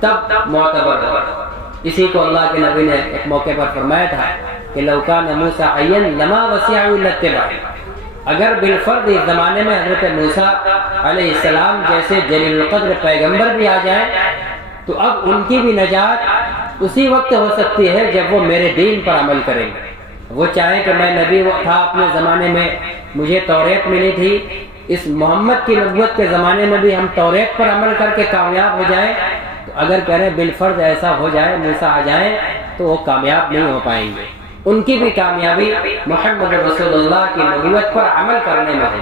تب معتبر ہوگا۔ اسی کو اللہ کے نبی نے ایک موقع پر فرمایا تھا کہ لو کان موسیٰ حیا لما وسعہ الا اتباع، اگر بالفرض اس زمانے میں حضرت موسیٰ علیہ السلام جیسے جلیل القدر پیغمبر بھی آ جائیں، تو اب ان کی بھی نجات اسی وقت ہو سکتی ہے جب وہ میرے دین پر عمل کریں گے۔ وہ چاہیں کہ میں نبی تھا اپنے زمانے میں، مجھے توریت ملی تھی، اس محمد کی نبوت کے زمانے میں بھی ہم توریت پر عمل کر کے کامیاب ہو جائیں، تو اگر کہہ رہے بالفرض ایسا ہو جائے، موسیٰ آ جائیں، تو وہ کامیاب نہیں ہو پائیں گے۔ ان کی بھی کامیابی محمد رسول اللہ کی نبوت پر عمل کرنے میں ہے۔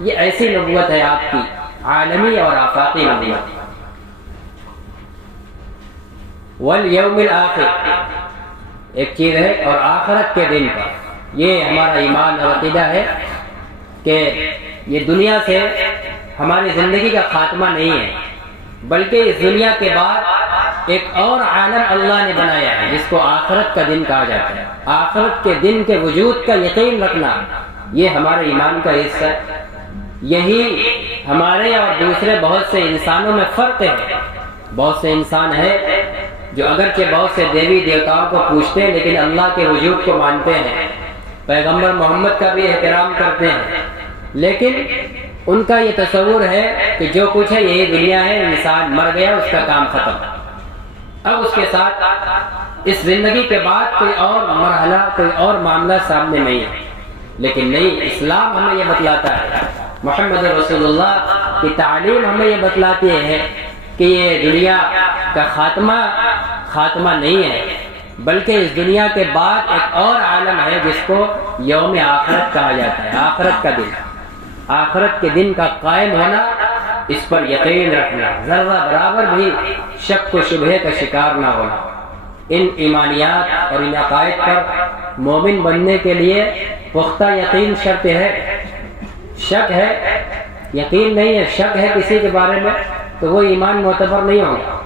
یہ ایسی نبوت ہے آپ کی، عالمی اور آفاقی نبوت۔ والیوم الآخر، ایک چیز ہے، اور آخرت کے دن پر یہ ہمارا ایمان اور عقیدہ ہے کہ یہ دنیا سے ہماری زندگی کا خاتمہ نہیں ہے، بلکہ اس دنیا کے بعد ایک اور عالم اللہ نے بنایا ہے جس کو آخرت کا دن کہا جاتا ہے۔ آخرت کے دن کے وجود کا یقین رکھنا، یہ ہمارے ایمان کا حصہ ہے۔ یہی ہمارے اور دوسرے بہت سے انسانوں میں فرق ہے۔ بہت سے انسان ہیں جو اگرچہ بہت سے دیوی دیوتاؤں کو پوجتے ہیں لیکن اللہ کے وجود کو مانتے ہیں، پیغمبر محمد کا بھی احترام کرتے ہیں، لیکن ان کا یہ تصور ہے کہ جو کچھ ہے یہی دنیا ہے، انسان مر گیا، اس کا کام ختم، اب اس کے ساتھ اس زندگی کے بعد کوئی اور مرحلہ، کوئی اور معاملہ سامنے نہیں ہے۔ لیکن نہیں، اسلام ہمیں یہ بتلاتا ہے، محمد رسول اللہ کی تعلیم ہمیں یہ بتلاتی ہے کہ یہ دنیا کا خاتمہ نہیں ہے، بلکہ اس دنیا کے بعد ایک اور عالم ہے جس کو یوم آخرت کہا جاتا ہے، آخرت کا دن، آخرت کے دن کا قائم ہونا، اس پر یقین رکھنا، ذرہ برابر بھی شک و شبہے کا شکار نہ ہونا۔ ان ایمانیات اور ان عقائد پر مومن بننے کے لیے پختہ یقین شرط ہے۔ شک ہے، یقین نہیں ہے، شک ہے کسی کے بارے میں تو وہ ایمان معتبر نہیں ہوگا۔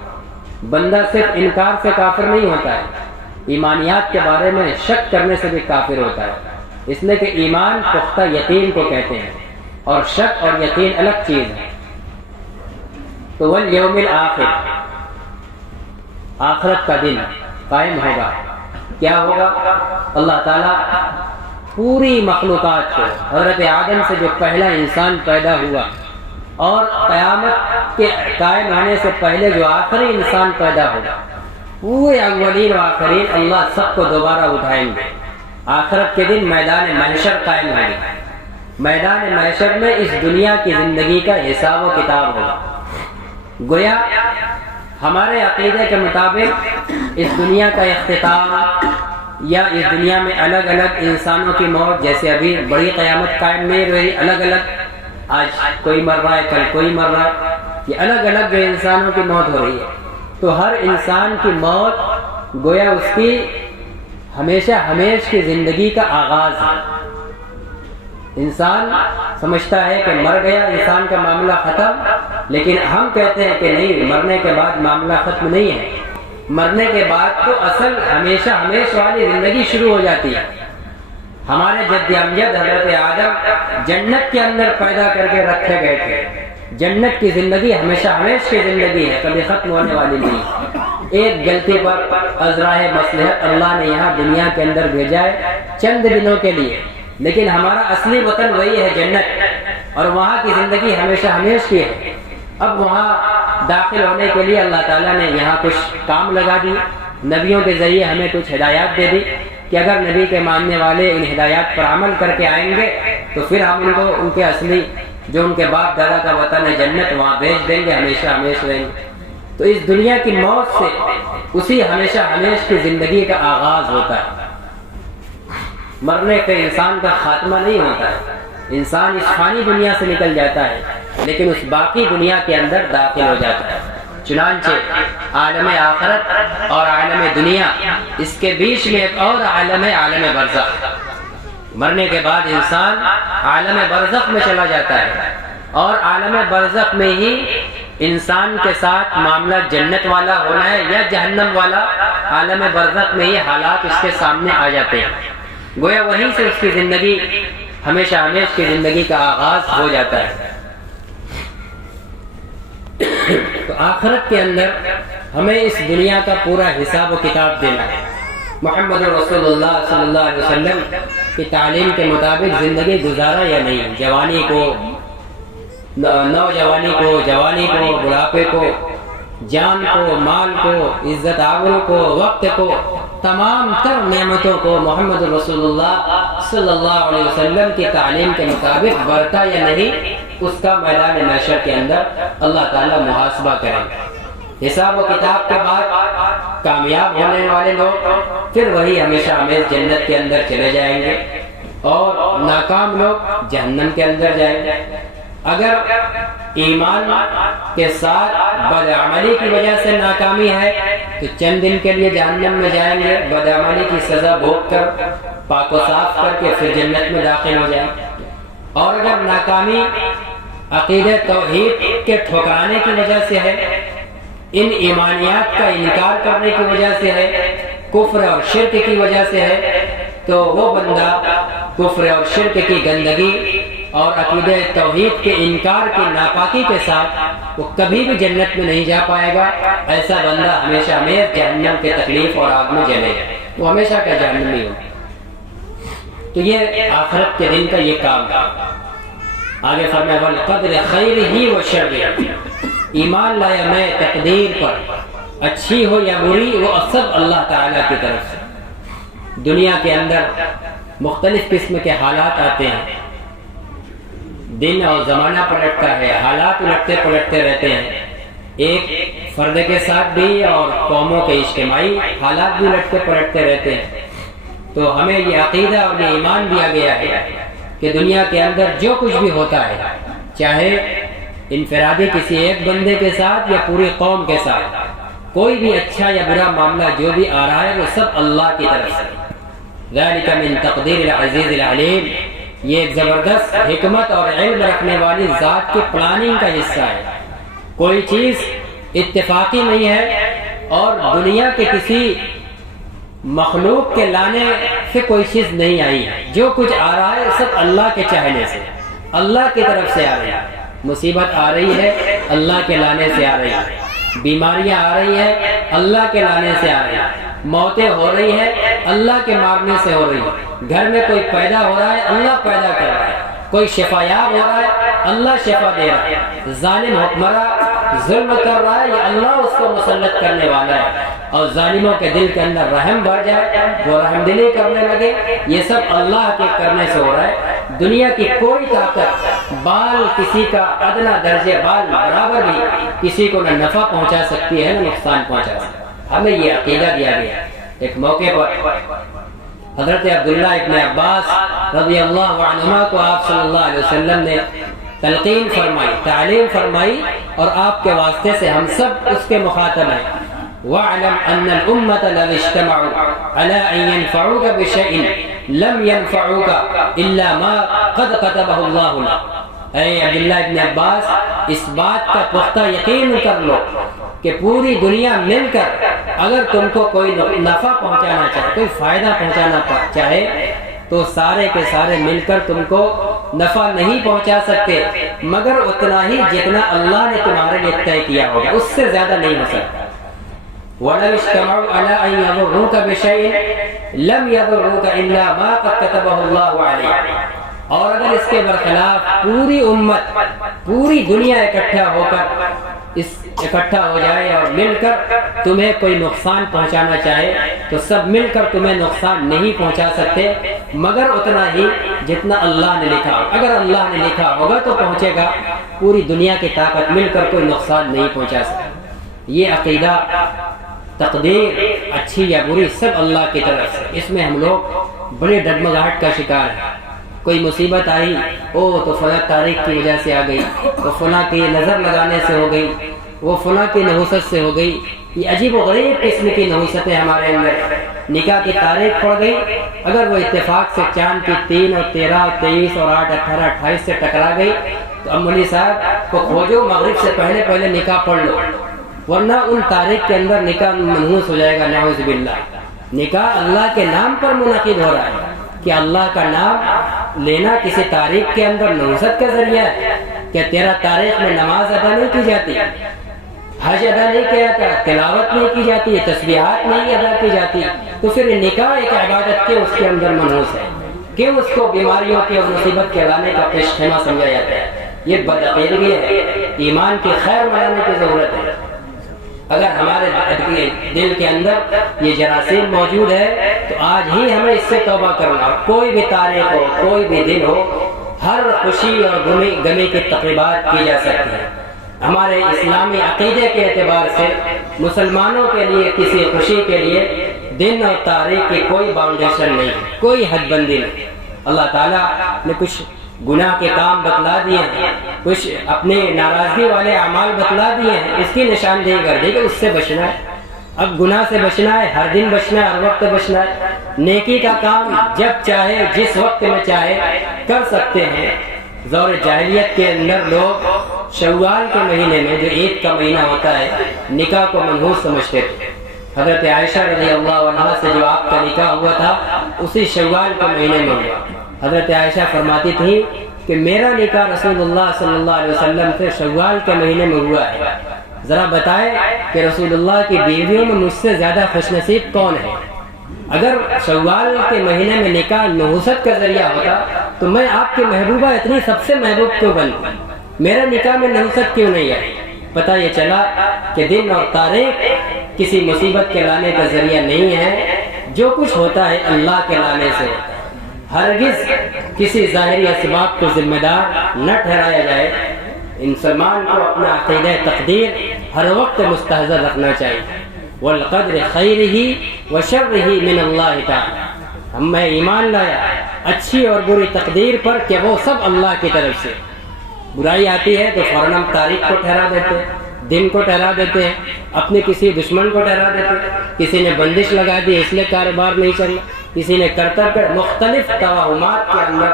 بندہ صرف انکار سے کافر نہیں ہوتا ہے، ایمانیات کے بارے میں شک کرنے سے بھی کافر ہوتا ہے، اس لیے کہ ایمان پختہ یقین کو کہتے ہیں اور شک اور یقین الگ چیز ہے۔ تو والیوم الآخر، آخرت کا دن قائم ہوگا، کیا ہوگا؟ اللہ تعالیٰ پوری مخلوقات کو، حضرت آدم سے جو پہلا انسان پیدا ہوا اور قیامت کے قائم ہونے سے پہلے جو آخری انسان پیدا ہوگا، پورے اولین و آخرین اللہ سب کو دوبارہ اٹھائیں گے۔ آخرت کے دن میدان محشر قائم ہوگی، میدان محشر میں اس دنیا کی زندگی کا حساب و کتاب ہوگا۔ گویا ہمارے عقیدے کے مطابق اس دنیا کا اختتام یا اس دنیا میں الگ الگ انسانوں کی موت، جیسے ابھی بڑی قیامت قائم نہیں رہی، الگ الگ آج کوئی مر رہا ہے، کل کوئی مر رہا ہے، یہ الگ الگ جو انسانوں کی موت ہو رہی ہے، تو ہر انسان کی موت گویا اس کی ہمیشہ ہمیش کی زندگی کا آغاز ہے۔ انسان سمجھتا ہے کہ مر گیا انسان کا معاملہ ختم، لیکن ہم کہتے ہیں کہ نہیں، مرنے کے بعد معاملہ ختم نہیں ہے، مرنے کے بعد تو اصل ہمیشہ ہمیش والی زندگی شروع ہو جاتی ہے۔ ہمارے جد امجد حضرت آدم جنت کے اندر پیدا کر کے رکھے گئے تھے، جنت کی زندگی ہمیشہ ہمیش کی زندگی ہے، کبھی ختم ہونے والی نہیں۔ ایک غلطی پر ازراہ مصلحت اللہ نے یہاں دنیا کے اندر بھیجا ہے چند دنوں کے لیے، لیکن ہمارا اصلی وطن وہی ہے جنت، اور وہاں کی زندگی ہمیشہ ہمیش کی ہے۔ اب وہاں داخل ہونے کے لیے اللہ تعالیٰ نے یہاں کچھ کام لگا دی، نبیوں کے ذریعے ہمیں کچھ ہدایات دے دی کہ اگر نبی کے ماننے والے ان ہدایات پر عمل کر کے آئیں گے تو پھر ہم ان کو ان کے اصلی جو ان کے باپ دادا کا وطن ہے جنت، وہاں بھیج دیں گے، ہمیشہ ہمیش رہیں گے۔ تو اس دنیا کی موت سے اسی ہمیشہ ہمیش کی زندگی کا آغاز ہوتا ہے۔ مرنے پہ انسان کا خاتمہ نہیں ہوتا ہے، انسان اس فانی دنیا سے نکل جاتا ہے لیکن اس باقی دنیا کے اندر داخل ہو جاتا ہے۔ چنانچہ عالم آخرت اور عالم دنیا، اس کے بیچ میں ایک اور عالم ہے، عالم برزخ۔ مرنے کے بعد انسان عالم برزخ میں چلا جاتا ہے، اور عالم برزخ میں ہی انسان کے ساتھ معاملہ جنت والا ہونا ہے یا جہنم والا، عالم برزخ میں ہی حالات اس کے سامنے آ جاتے ہیں۔ گویا وہیں سے اس کی زندگی ہمیشہ ہمیش کی زندگی کا آغاز ہو جاتا ہے۔ تو آخرت کے اندر ہمیں اس دنیا کا پورا حساب و کتاب دینا ہے۔ محمد رسول اللہ صلی اللہ علیہ وسلم کی تعلیم کے مطابق زندگی گزارا یا نہیں، جوانی کو، نوجوانی کو، جوانی کو، بڑھاپے کو، جان کو، مال کو، عزت آبرو کو، وقت کو، تمام تر نعمتوں کو محمد رسول اللہ صلی اللہ علیہ وسلم کی تعلیم کے مطابق برتا یا نہیں، اس کا میدان محشر کے اندر اللہ تعالیٰ محاسبہ کریں گے۔ حساب و کتاب کے بعد کامیاب ہونے والے لوگ پھر وہی ہمیشہ ہمیش جنت کے اندر چلے جائیں گے، اور ناکام لوگ جہنم کے اندر جائیں گے۔ اگر ایمان کے ساتھ بدعملی کی وجہ سے ناکامی ہے تو چند دن کے لیے جہنم میں جائیں گے، بدعملی کی سزا بھوگ کر پاک و صاف کر کے پھر جنت میں داخل ہو جائیں گے۔ اور اگر ناکامی عقیدہ توحید کے ٹھکرانے کی وجہ سے ہے، ان ایمانیات کا انکار کرنے کی وجہ سے ہے، کفر اور شرک کی وجہ سے ہے، تو وہ بندہ کفر اور شرک کی گندگی اور عقیدہ توحید کے انکار کی ناپاکی کے ساتھ وہ کبھی بھی جنت میں نہیں جا پائے گا۔ ایسا بندہ ہمیشہ ہمیش جہنم کے تکلیف اور آگ میں جلے گا، وہ ہمیشہ کا جہنمی ہوگا۔ تو یہ آخرت کے دن کا یہ کام ہے۔ آگے فرمایا والقدر خیرہ و شرہ، ایمان لایا میں تقدیر پر، اچھی ہو یا بری وہ سب اللہ تعالیٰ کی طرف سے۔ دنیا کے اندر مختلف قسم کے حالات آتے ہیں، دن اور زمانہ پلٹتا ہے، حالات الٹتے پلٹتے رہتے ہیں، ایک فرد کے ساتھ بھی اور قوموں کے اجتماعی حالات بھی الٹتے پلٹتے رہتے ہیں۔ تو ہمیں یہ عقیدہ اور یہ ایمان دیا گیا ہے کہ دنیا کے اندر جو کچھ بھی ہوتا ہے، چاہے انفرادی کسی ایک بندے کے ساتھ یا پوری قوم کے ساتھ، کوئی بھی اچھا یا برا معاملہ جو بھی آ رہا ہے وہ سب اللہ کی طرف سے۔ ذالک من تقدیر العزیز العلیم، یہ ایک زبردست حکمت اور علم رکھنے والی ذات کی پلاننگ کا حصہ ہے۔ کوئی چیز اتفاقی نہیں ہے اور دنیا کے کسی مخلوق کے لانے سے کوئی چیز نہیں آئی ہے، جو کچھ آ رہا ہے سب اللہ کے چاہنے سے، اللہ کی طرف سے آ رہی ہے۔ مصیبت آ رہی ہے اللہ کے لانے سے آ رہی ہے، بیماریاں آ رہی ہیں اللہ کے لانے سے آ رہی ہیں، موتیں ہو رہی ہیں اللہ کے مارنے سے ہو رہی ہیں، گھر میں کوئی پیدا ہو رہا ہے اللہ پیدا کر رہا ہے، کوئی شفا یاب ہو رہا ہے اللہ شفا دے رہا ہے، ظالم حکمراں ظلم کر رہا ہے یا اللہ اس کو مسلط کرنے والا ہے، اور ظالموں کے دل کے اندر رحم بڑھ جائے وہ رحم دلی کرنے لگے، یہ سب اللہ کے کرنے سے ہو رہا ہے۔ دنیا کی کوئی طاقت بال کسی کا ادنا درجے بال برابر بھی کسی کو نہ نفع پہنچا سکتی ہے نہ نقصان پہنچا سکتی ہے۔ ہمیں یہ عقیدہ دیا گیا۔ ایک موقع پر حضرت عبداللہ ابن عباس رضی اللہ عنہما کو آپ صلی اللہ علیہ وسلم نے تلقین فرمائی، تعلیم فرمائی، اور آپ کے واسطے سے ہم سب اس کے مخاطب ہیں۔ وَاعْلَمْ أَنَّ الْأُمَّةَ لَوِ اجْتَمَعُوا عَلَىٰ أَن يَنفَعُوكَ بِشَيْءٍ لَمْ يَنفَعُوكَ إِلَّا مَا قَدْ كَتَبَهُ اللَّهُ لَكَ۔ اے عبداللہ ابن عباس، اس بات کا پختہ یقین کر لو کہ پوری دنیا مل کر اگر تم کو کوئی نفع پہنچانا چاہے، کوئی فائدہ پہنچانا چاہے، تو سارے کے سارے مل کر تم کو نفع نہیں پہنچا سکتے مگر اتنا ہی جتنا اللہ نے تمہارے لیے طے کیا ہوگا، اس سے زیادہ نہیں ہو سکتا۔ وَلَوِ اجْتَمَعُوا عَلَىٰ أَن يَضُرُّوكَ بِشَيْءٍ لَمْ يَضُرُّوكَ إِلَّا مَا قَدْ كَتَبَهُ اللَّهُ عَلَيْكَ۔ اور اگر اس کے برخلاف پوری امت، پوری دنیا اکٹھا ہو جائے اور مل کر تمہیں کوئی نقصان پہنچانا چاہے تو سب مل کر تمہیں نقصان نہیں پہنچا سکتے مگر اتنا ہی جتنا اللہ نے لکھا ہو۔ اگر اللہ نے لکھا ہوگا تو پہنچے گا، پوری دنیا کی طاقت مل کر کوئی نقصان نہیں پہنچا سکتا۔ یہ عقیدہ، تقدیر اچھی یا بری سب اللہ کی طرف سے، اس میں ہم لوگ بڑے ڈگمگاہٹ کا شکار ہیں۔ کوئی مصیبت آئی، تو فلاں تاریخ کی وجہ سے آ گئی، تو فلاں کی نظر لگانے سے ہو گئی، وہ فلاں کی نحوست سے ہو گئی۔ یہ عجیب و غریب قسم کی نحوستیں ہمارے اندر۔ نکاح کی تاریخ پڑ گئی، اگر وہ اتفاق سے چاند کی 3 اور 13 اور 23 اور 8 18 28 سے ٹکرا گئی تو امولی صاحب کو کھوجو، مغرب سے پہلے پہلے نکاح پڑھ لو، ورنہ ان تاریخ کے اندر نکاح منحوس ہو جائے گا، نعوذ باللہ۔ نکاح اللہ کے نام پر منعقد ہو رہا ہے، کہ اللہ کا نام لینا کسی تاریخ کے اندر نحوست کا ذریعہ ہے؟ کیا 13 تاریخ میں نماز ادا نہیں کی جاتی، حج ادا نہیں کیا جاتا، تلاوت نہیں کی جاتی، تسبیحات نہیں ادا کی جاتی؟ تو پھر نکاح ایک عبادت کے اس کے اندر منحوس ہے، کیوں اس کو بیماریوں کے اور مصیبت کے لانے کا پیش خیمہ سمجھا جاتا ہے؟ یہ بدعقیدگی ہے، ایمان کی خیر منانے کی ضرورت ہے۔ اگر ہمارے دل کے اندر یہ جراثیم موجود ہے تو آج ہی ہمیں اس سے توبہ کرنا۔ کوئی بھی تاریخ ہو، کوئی بھی دن ہو، ہر خوشی اور غمی کی تقریبات کی جا سکتی ہیں۔ ہمارے اسلامی عقیدے کے اعتبار سے مسلمانوں کے لیے کسی خوشی کے لیے دن اور تاریخ کی کوئی باؤنڈیشن نہیں، کوئی حد بندی نہیں۔ اللہ تعالیٰ نے کچھ گناہ کے کام بتلا دیے ہیں، کچھ اپنے ناراضگی والے اعمال بتلا دیے ہیں، اس کی نشاندہی کر دی کہ اس سے بچنا ہے۔ اب گناہ سے بچنا ہے، ہر دن بچنا ہے، ہر وقت بچنا ہے۔ نیکی کا کام جب چاہے جس وقت میں چاہے کر سکتے ہیں۔ دور جاہلیت کے اندر لوگ شوال کے مہینے میں، جو عید کا مہینہ ہوتا ہے، نکاح کو منحوس سمجھتے تھے۔ حضرت عائشہ رضی اللہ عنہا سے جو آپ کا نکاح ہوا تھا اسی شوال کے مہینے میں ہوا۔ حضرت عائشہ فرماتی تھی کہ میرا نکاح رسول اللہ صلی اللہ علیہ وسلم سے شوال کے مہینے میں ہوا ہے، ذرا بتائیں کہ رسول اللہ کی بیویوں میں مجھ سے زیادہ خوش نصیب کون ہے؟ اگر شوال کے مہینے میں نکاح نحوست کا ذریعہ ہوتا تو میں آپ کی محبوبہ اتنی سب سے محبوب کیوں بنتی؟ میرا نکاح میں نحوست کیوں نہیں ہے؟ پتہ یہ چلا کہ دن اور تاریخ کسی مصیبت کے لانے کا ذریعہ نہیں ہے، جو کچھ ہوتا ہے اللہ کے لانے سے ہوتا ہے۔ ہرگز کسی ظاہری اسباب کو ذمہ دار نہ ٹھہرایا جائے۔ انسان کو اپنا عقیدہ تقدیر ہر وقت مستحضر رکھنا چاہیے۔ والقدر خیرہ وشرہ من اللہ تعالی، ہم میں ایمان لایا اچھی اور بری تقدیر پر کہ وہ سب اللہ کی طرف سے۔ برائی آتی ہے تو فوراً ہم تاریخ کو ٹھہرا دیتے ہیں، دن کو ٹھہرا دیتے ہیں، اپنے کسی دشمن کو ٹھہرا دیتے ہیں، کسی نے بندش لگا دی اس لیے کاروبار نہیں چل رہا، کسی نے کرتب کر مختلف توہمات کے اندر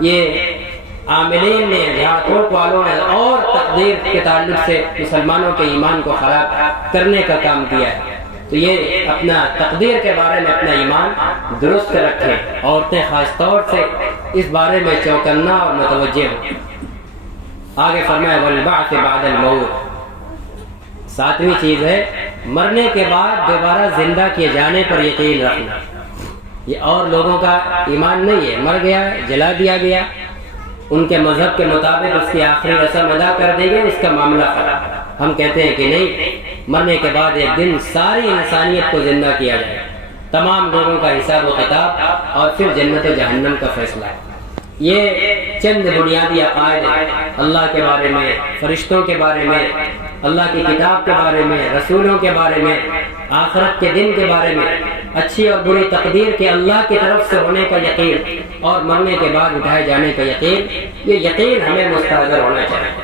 یہ عاملین نے، جھاڑ والوں نے اور تقدیر کے تعلق سے مسلمانوں کے ایمان کو خراب کرنے کا کام کیا ہے۔ تو یہ اپنا تقدیر کے بارے میں اپنا ایمان درست رکھیں، عورتیں خاص طور سے اس بارے میں چوکنا اور متوجہ ہوں۔ آگے فرمایا والبعث بعد الموت، ساتویں چیز ہے مرنے کے بعد دوبارہ زندہ کیے جانے پر یقین رکھنا۔ یہ اور لوگوں کا ایمان نہیں ہے، مر گیا جلا دیا گیا، ان کے مذہب کے مطابق اس کی آخری رسم ادا کر دی گئی، اس کا معاملہ خراب۔ ہم کہتے ہیں کہ نہیں، مرنے کے بعد ایک دن ساری انسانیت کو زندہ کیا جائے، تمام لوگوں کا حساب و کتاب اور پھر جنت و جہنم کا فیصلہ ہے۔ یہ چند بنیادی عقائد ہیں اللہ کے بارے میں، فرشتوں کے بارے میں، اللہ کی کتاب کے بارے میں، رسولوں کے بارے میں، آخرت کے دن کے بارے میں، اچھی اور بری تقدیر کے اللہ کی طرف سے ہونے کا یقین اور مرنے کے بعد اٹھائے جانے کا یقین، یہ یقین ہمیں مستحضر ہونا چاہیے۔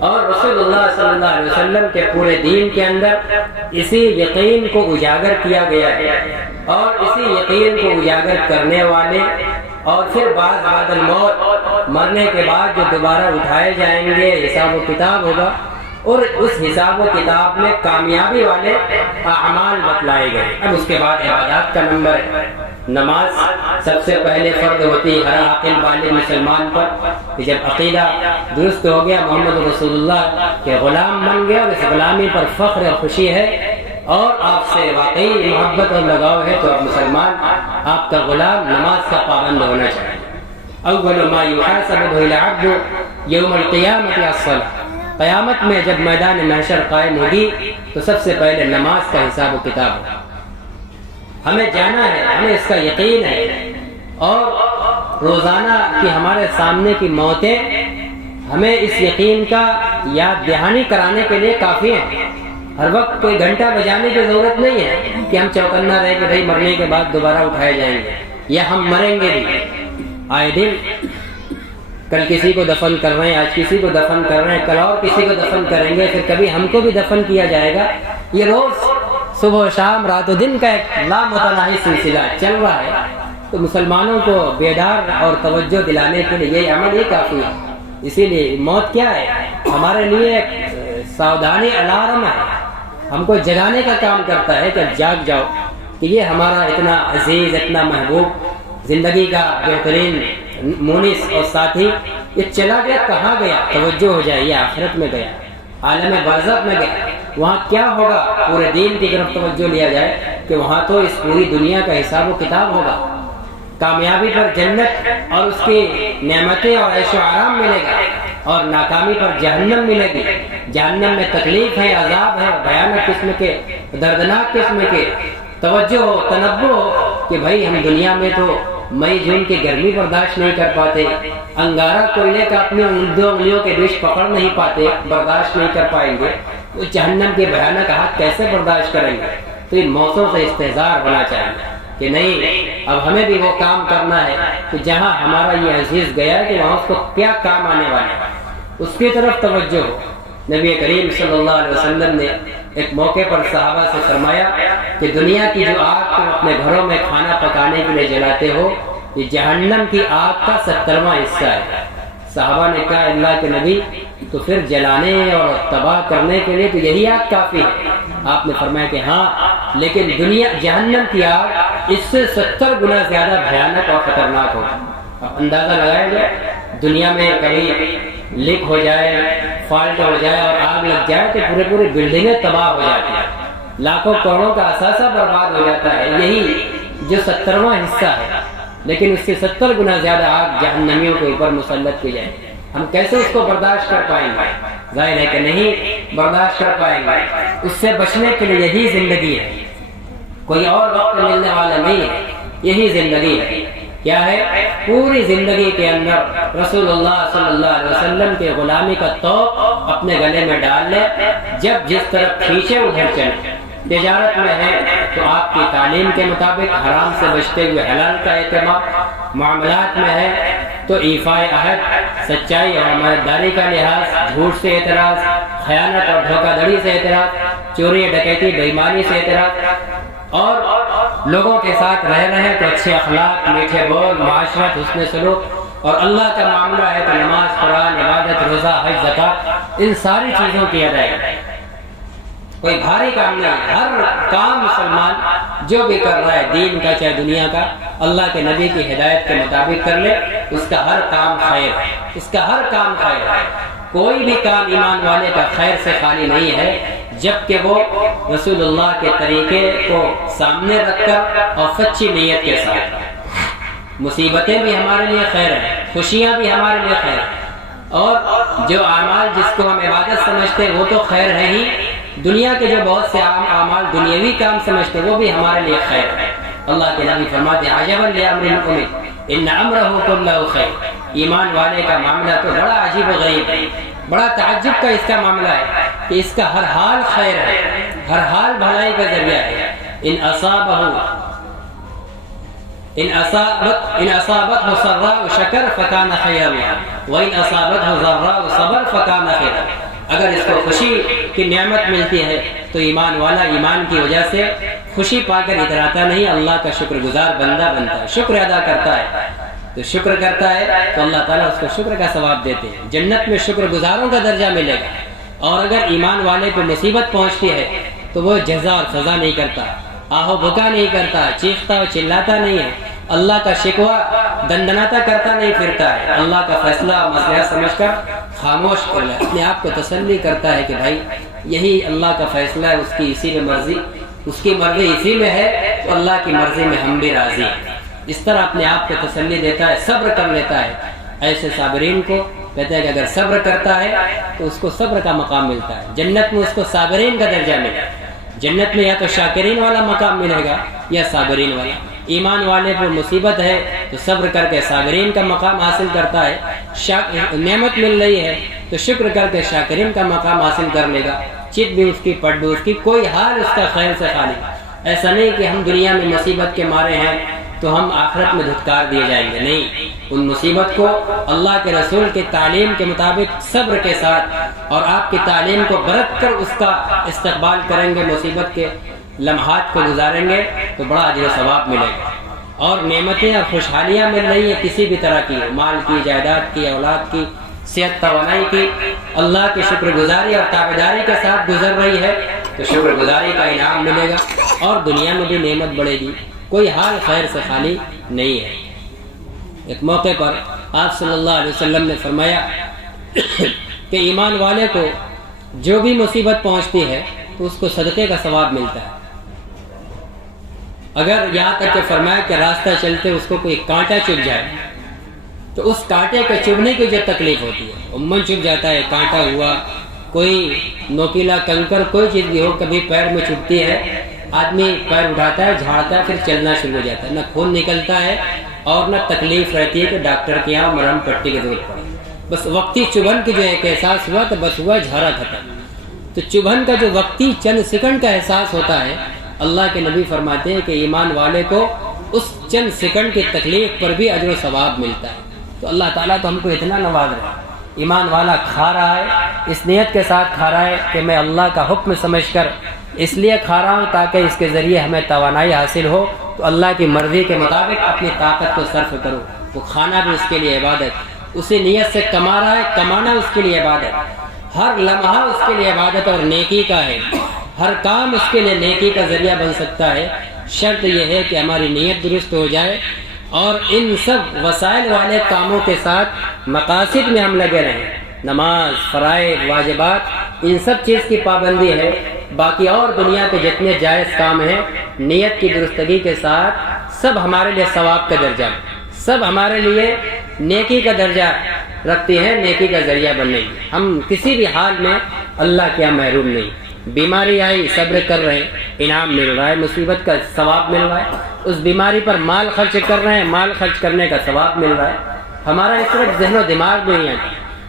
اور رسول اللہ صلی اللہ علیہ وسلم کے پورے دین کے اندر اسی یقین کو اجاگر کیا گیا ہے، اور اسی یقین کو اجاگر کرنے والے اور پھر بعد الموت، مرنے کے بعد جو دوبارہ اٹھائے جائیں گے، حساب و کتاب ہوگا، اور اس حساب و کتاب میں کامیابی والے اعمال بتلائے گئے۔ اب اس کے بعد عبادات کا نمبر ہے۔ نماز سب سے پہلے فرض ہوتی ہے ہر عاقل بالغ مسلمان پر، کہ جب عقیدہ درست ہو گیا، محمد رسول اللہ کے غلام بن گیا اور اس غلامی پر فخر اور خوشی ہے اور آپ سے واقعی محبت اور لگاؤ ہے، تو اب مسلمان آپ کا غلام نماز کا پابند ہونا چاہیے۔ اول ما یحاسب به العبد یوم القیامۃ الصلاۃ، قیامت میں جب میدان محشر قائم ہوگی تو سب سے پہلے نماز کا حساب و کتاب ہوگا۔ ہمیں جانا ہے، ہمیں اس کا یقین ہے، اور روزانہ کی ہمارے سامنے کی موتیں ہمیں اس یقین کا یاد دہانی کرانے کے لیے کافی ہیں۔ ہر وقت کوئی گھنٹہ بجانے کی ضرورت نہیں ہے کہ ہم چوکنا رہے کہ بھائی مرنے کے بعد دوبارہ اٹھائے جائیں گے، یا ہم مریں گے بھی۔ آئے دن کل کسی کو دفن کر رہے ہیں، آج کسی کو دفن کر رہے ہیں، کل اور کسی کو دفن کریں گے، پھر کبھی ہم کو بھی دفن کیا جائے گا۔ یہ روز صبح و شام، رات و دن کا ایک لامتناہی سلسلہ چل رہا ہے۔ تو مسلمانوں کو بیدار اور توجہ دلانے کے لیے یہ عمل ہی کافی ہے۔ اسی لیے موت کیا ہے؟ ہمارے لیے ایک ساودھانی الارم ہے، ہم کو جگانے کا کام کرتا ہے کہ جاگ جاؤ، کہ یہ ہمارا اتنا عزیز، اتنا محبوب، زندگی کا بہترین مونس اور ساتھی، یہ چلا گیا، کہاں گیا؟ توجہ ہو جائے، یہ آخرت میں گیا، عالم برزخ میں گیا، وہاں کیا ہوگا؟ پورے دین کی طرف توجہ لیا جائے کہ وہاں تو اس پوری دنیا کا حساب و کتاب ہوگا، کامیابی پر جنت اور اس کی نعمتیں اور عیش و آرام ملے گا، اور ناکامی پر جہنم ملے گی۔ جہنم میں تکلیف ہے، عذاب ہے، بھیانک قسم کے، دردناک قسم کے۔ توجہ ہو، تنبہ ہو کہ بھائی ہم دنیا میں تو مئی جون کی گرمی برداشت نہیں کر پاتے، انگارہ کوئلے کا اپنی دو انگلیوں کے بیچ پکڑ نہیں پاتے، برداشت نہیں کر پائیں گے، تو جہنم کے بھیانک ہاتھ کیسے برداشت کریں گے؟ تو ان موتوں سے استحضار ہونا چاہیے کہ نہیں، اب ہمیں بھی وہ کام کرنا ہے کہ جہاں ہمارا یہ عزیز گیا کہ وہاں اس کو کیا کام آنے والے ہیں، اس کی طرف توجہ ہو۔ نبی کریم صلی اللہ علیہ وسلم نے ایک موقع پر صحابہ سے فرمایا کہ دنیا کی جو آگ تم اپنے گھروں میں کھانا پکانے کے لیے جلاتے ہو، یہ جہنم کی آگ کا 70واں حصہ ہے۔ صحابہ نے کہا اللہ کے نبی، تو پھر جلانے اور تباہ کرنے کے لیے تو یہی آگ کافی ہے۔ آپ نے فرمایا کہ ہاں، لیکن دنیا جہنم کی آگ اس سے 70 گنا زیادہ بھیانک اور خطرناک ہوگا۔ اب اندازہ لگایا جائے، دنیا میں کبھی لیک ہو جائے، فالٹ ہو جائے اور آگ لگ جائے تو پوری بلڈنگیں تباہ ہو جاتی ہیں، لاکھوں کروڑوں کا اثاثہ برباد ہو جاتا ہے، یہی جو 70واں حصہ ہے۔ لیکن اس سے 70 گنا زیادہ آگ جہنمیوں کے اوپر مسلط کی جائے، ہم کیسے اس کو برداشت کر پائیں گے؟ ظاہر ہے کہ نہیں برداشت کر پائیں گے۔ اس سے بچنے کے لیے یہی زندگی ہے، کوئی اور وقت ملنے والا نہیں ہے، یہی زندگی ہے۔ کیا ہے؟ پوری زندگی کے اندر رسول اللہ صلی اللہ علیہ وسلم کے غلامی کا توق اپنے گلے میں ڈال لے، جب جس طرف کھینچے ادھر چلے۔ تجارت میں ہے تو آپ کی تعلیم کے مطابق حرام سے بچتے ہوئے حلال کا اہتمام، معاملات میں ہے تو ایفائے عہد، سچائی اور امانتداری کا لحاظ، جھوٹ سے اعتراض، خیانت اور دھوکہ دھڑی سے اعتراض، چوری ڈکیتی بے ایمانی سے اعتراض، اور لوگوں کے ساتھ رہے تو اچھے اخلاق، میٹھے بول، معاشرت، حسن سلوک، اور اللہ کا معاملہ ہے تو نماز، قرآن، عبادت، روزہ، حج، زکوٰۃ، ان ساری چیزوں کی ادائیگی۔ کوئی بھاری کام نہیں، ہر کام مسلمان جو بھی کر رہا ہے دین کا چاہے دنیا کا، اللہ کے نبی کی ہدایت کے مطابق کر لے، اس کا ہر کام خیر ہے، اس کا ہر کام خیر ہے۔ کوئی بھی کام ایمان والے کا خیر سے خالی نہیں ہے جبکہ وہ رسول اللہ کے طریقے کو سامنے رکھ کر اور سچی نیت کے ساتھ۔ مصیبتیں بھی ہمارے لیے خیر ہیں، خوشیاں بھی ہمارے لیے خیر ہیں، اور جو اعمال جس کو ہم عبادت سمجھتے ہیں وہ تو خیر ہے ہی، دنیا کے جو بہت سے عام اعمال دنیاوی کام سمجھتے وہ بھی ہمارے لیے خیر ہے۔ اللہ کے نبی فرماتے ہیں عجبا لامر المؤمن ان امرہ کلہ خیر، ایمان والے کا معاملہ تو بڑا عجیب و غریب ہے، بڑا تعجب کا اس کا معاملہ ہے کہ اس کا ہر حال خیر ہے، ہر حال بھلائی کا ذریعہ ہے۔ ان اصابته سراء شکر فکان خیرا وان اصابته ضراء صبر فکان خیرا، اگر اس کو خوشی کی نعمت ملتی ہے تو ایمان والا ایمان کی وجہ سے خوشی پا کر اتراتا نہیں، اللہ کا شکر گزار بندہ بنتا ہے، شکر ادا کرتا ہے، تو شکر کرتا ہے تو اللہ تعالیٰ اس کو شکر کا ثواب دیتے ہیں، جنت میں شکر گزاروں کا درجہ ملے گا۔ اور اگر ایمان والے پہ مصیبت پہنچتی ہے تو وہ جزا اور سزا نہیں کرتا، آہو بکا نہیں کرتا، چیختا اور چلاتا نہیں ہے، اللہ کا شکوہ دندناتا کرتا نہیں پھرتا ہے، اللہ کا فیصلہ مسئلہ سمجھ کر خاموش کر لے، اپنے آپ کو تسلی کرتا ہے کہ بھائی یہی اللہ کا فیصلہ ہے، اس کی اسی میں مرضی، اس کی مرضی اسی میں ہے تو اللہ کی مرضی میں ہم بھی راضی ہیں۔ اس طرح اپنے آپ کو تسلی دیتا ہے، صبر کر لیتا ہے۔ ایسے صابرین کو کہتے ہیں کہ اگر صبر کرتا ہے تو اس کو صبر کا مقام ملتا ہے، جنت میں اس کو صابرین کا درجہ ملے گا، جنت میں یا تو شاکرین والا مقام ملے گا یا صابرین والا۔ ایمان والے پر مصیبت ہے تو صبر کر کے صابرین کا مقام حاصل کرتا ہے، نعمت مل رہی ہے تو شکر کر کے شاکرین کا مقام حاصل کر لے گا، چت بھی اس کی پٹ بھی اس کی، کوئی حال اس کا خیر سے خالی۔ ایسا نہیں کہ ہم دنیا میں مصیبت کے مارے ہیں تو ہم آخرت میں دھتکار دیے جائیں گے، نہیں، ان مصیبت کو اللہ کے رسول کی تعلیم کے مطابق صبر کے ساتھ اور آپ کی تعلیم کو برت کر اس کا استقبال کریں گے، مصیبت کے لمحات کو گزاریں گے تو بڑا اجر و ثواب ملے گا۔ اور نعمتیں اور خوشحالیاں مل رہی ہیں کسی بھی طرح کی، مال کی، جائیداد کی، اولاد کی، صحت توانائی کی، اللہ کی شکر گزاری اور تابعداری کے ساتھ گزر رہی ہے تو شکر گزاری کا انعام ملے گا اور دنیا میں بھی نعمت بڑھے گی، کوئی حال خیر سے خالی نہیں ہے۔ ایک موقع پر آپ صلی اللہ علیہ وسلم نے فرمایا کہ ایمان والے کو جو بھی مصیبت پہنچتی ہے تو اس کو صدقے کا ثواب ملتا ہے، اگر یہاں تک کہ فرمایا کہ راستہ چلتے اس کو کوئی کانٹا چبھ جائے تو اس کانٹے کے چبھنے کی جو تکلیف ہوتی ہے، عموماً چبھ جاتا ہے، کانٹا ہوا، کوئی نوکیلا کنکر، کوئی چیز بھی ہو، کبھی پیر میں چبھتی ہے، آدمی پیر اٹھاتا ہے، جھاڑتا ہے، پھر چلنا شروع ہو جاتا ہے، نہ خون نکلتا ہے اور نہ تکلیف رہتی ہے کہ ڈاکٹر کے یہاں مرہم پٹی کی ضرورت پڑے، بس وقتی چبھن کی جو ایک احساس ہوا تو بس ہوا، جھارا ختم۔ تو چبھن کا جو وقتی چند سیکنڈ کا احساس ہوتا ہے، اللہ کے نبی فرماتے ہیں کہ ایمان والے کو اس چند سیکنڈ کی تکلیف پر بھی اجر و ثواب ملتا ہے۔ تو اللہ تعالیٰ تو ہم کو اتنا نواز رہا ہے، ایمان والا کھا رہا ہے، اس نیت کے ساتھ کھا رہا ہے کہ میں اللہ کا حکم سمجھ کر اس لیے کھا رہا ہوں تاکہ اس کے ذریعے ہمیں توانائی حاصل ہو، تو اللہ کی مرضی کے مطابق اپنی طاقت کو صرف کرو۔ وہ کھانا بھی اس کے لیے عبادت، اسی نیت سے کما رہا ہے، کمانا اس کے لیے عبادت، ہر لمحہ اس کے لیے عبادت اور نیکی کا ہے، ہر کام اس کے لیے نیکی کا ذریعہ بن سکتا ہے۔ شرط یہ ہے کہ ہماری نیت درست ہو جائے اور ان سب وسائل والے کاموں کے ساتھ مقاصد میں ہم لگے رہیں، نماز، فرائض، واجبات، ان سب چیز کی پابندی ہے، باقی اور دنیا کے جتنے جائز کام ہیں نیت کی درستگی کے ساتھ سب ہمارے لیے ثواب کا درجہ، سب ہمارے لیے نیکی کا درجہ رکھتی ہیں، نیکی کا ذریعہ بننے کی۔ ہم کسی بھی حال میں اللہ کے یہاں محروم نہیں، بیماری آئی صبر کر رہے ہیں، انعام مل رہا ہے، مصیبت کا ثواب مل رہا ہے، اس بیماری پر مال خرچ کر رہے ہیں، مال خرچ کرنے کا ثواب مل رہا ہے۔ ہمارا اس صرف ذہن و دماغ میں ہی ہے،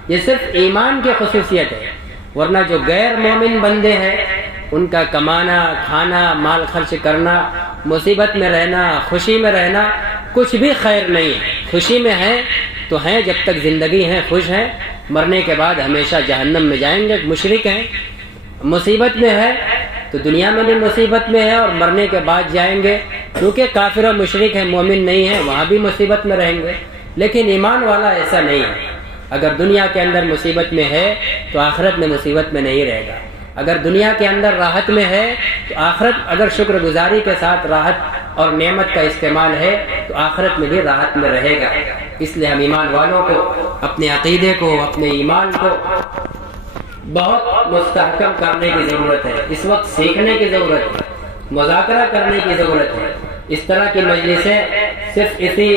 یہ صرف ایمان کی خصوصیت ہے، ورنہ جو غیر مومن بندے ہیں ان کا کمانا، کھانا، مال خرچ کرنا، مصیبت میں رہنا، خوشی میں رہنا کچھ بھی خیر نہیں ہے۔ خوشی میں ہیں تو ہیں، جب تک زندگی ہیں خوش ہیں، مرنے کے بعد ہمیشہ جہنم میں جائیں گے، مشرک ہیں۔ مصیبت میں ہے تو دنیا میں بھی مصیبت میں ہے اور مرنے کے بعد جائیں گے، کیونکہ کافر و مشرک ہیں، مومن نہیں ہیں، وہاں بھی مصیبت میں رہیں گے۔ لیکن ایمان والا ایسا نہیں ہے، اگر دنیا کے اندر مصیبت میں ہے تو آخرت میں مصیبت میں نہیں رہے گا، اگر دنیا کے اندر راحت میں ہے تو آخرت، اگر شکر گزاری کے ساتھ راحت اور نعمت کا استعمال ہے تو آخرت میں بھی راحت میں رہے گا۔ اس لیے ہم ایمان والوں کو اپنے عقیدے کو، اپنے ایمان کو بہت مستحکم کرنے کی ضرورت ہے، اس وقت سیکھنے کی ضرورت ہے، مذاکرہ کرنے کی ضرورت ہے۔ اس طرح کی مجلسیں صرف اسی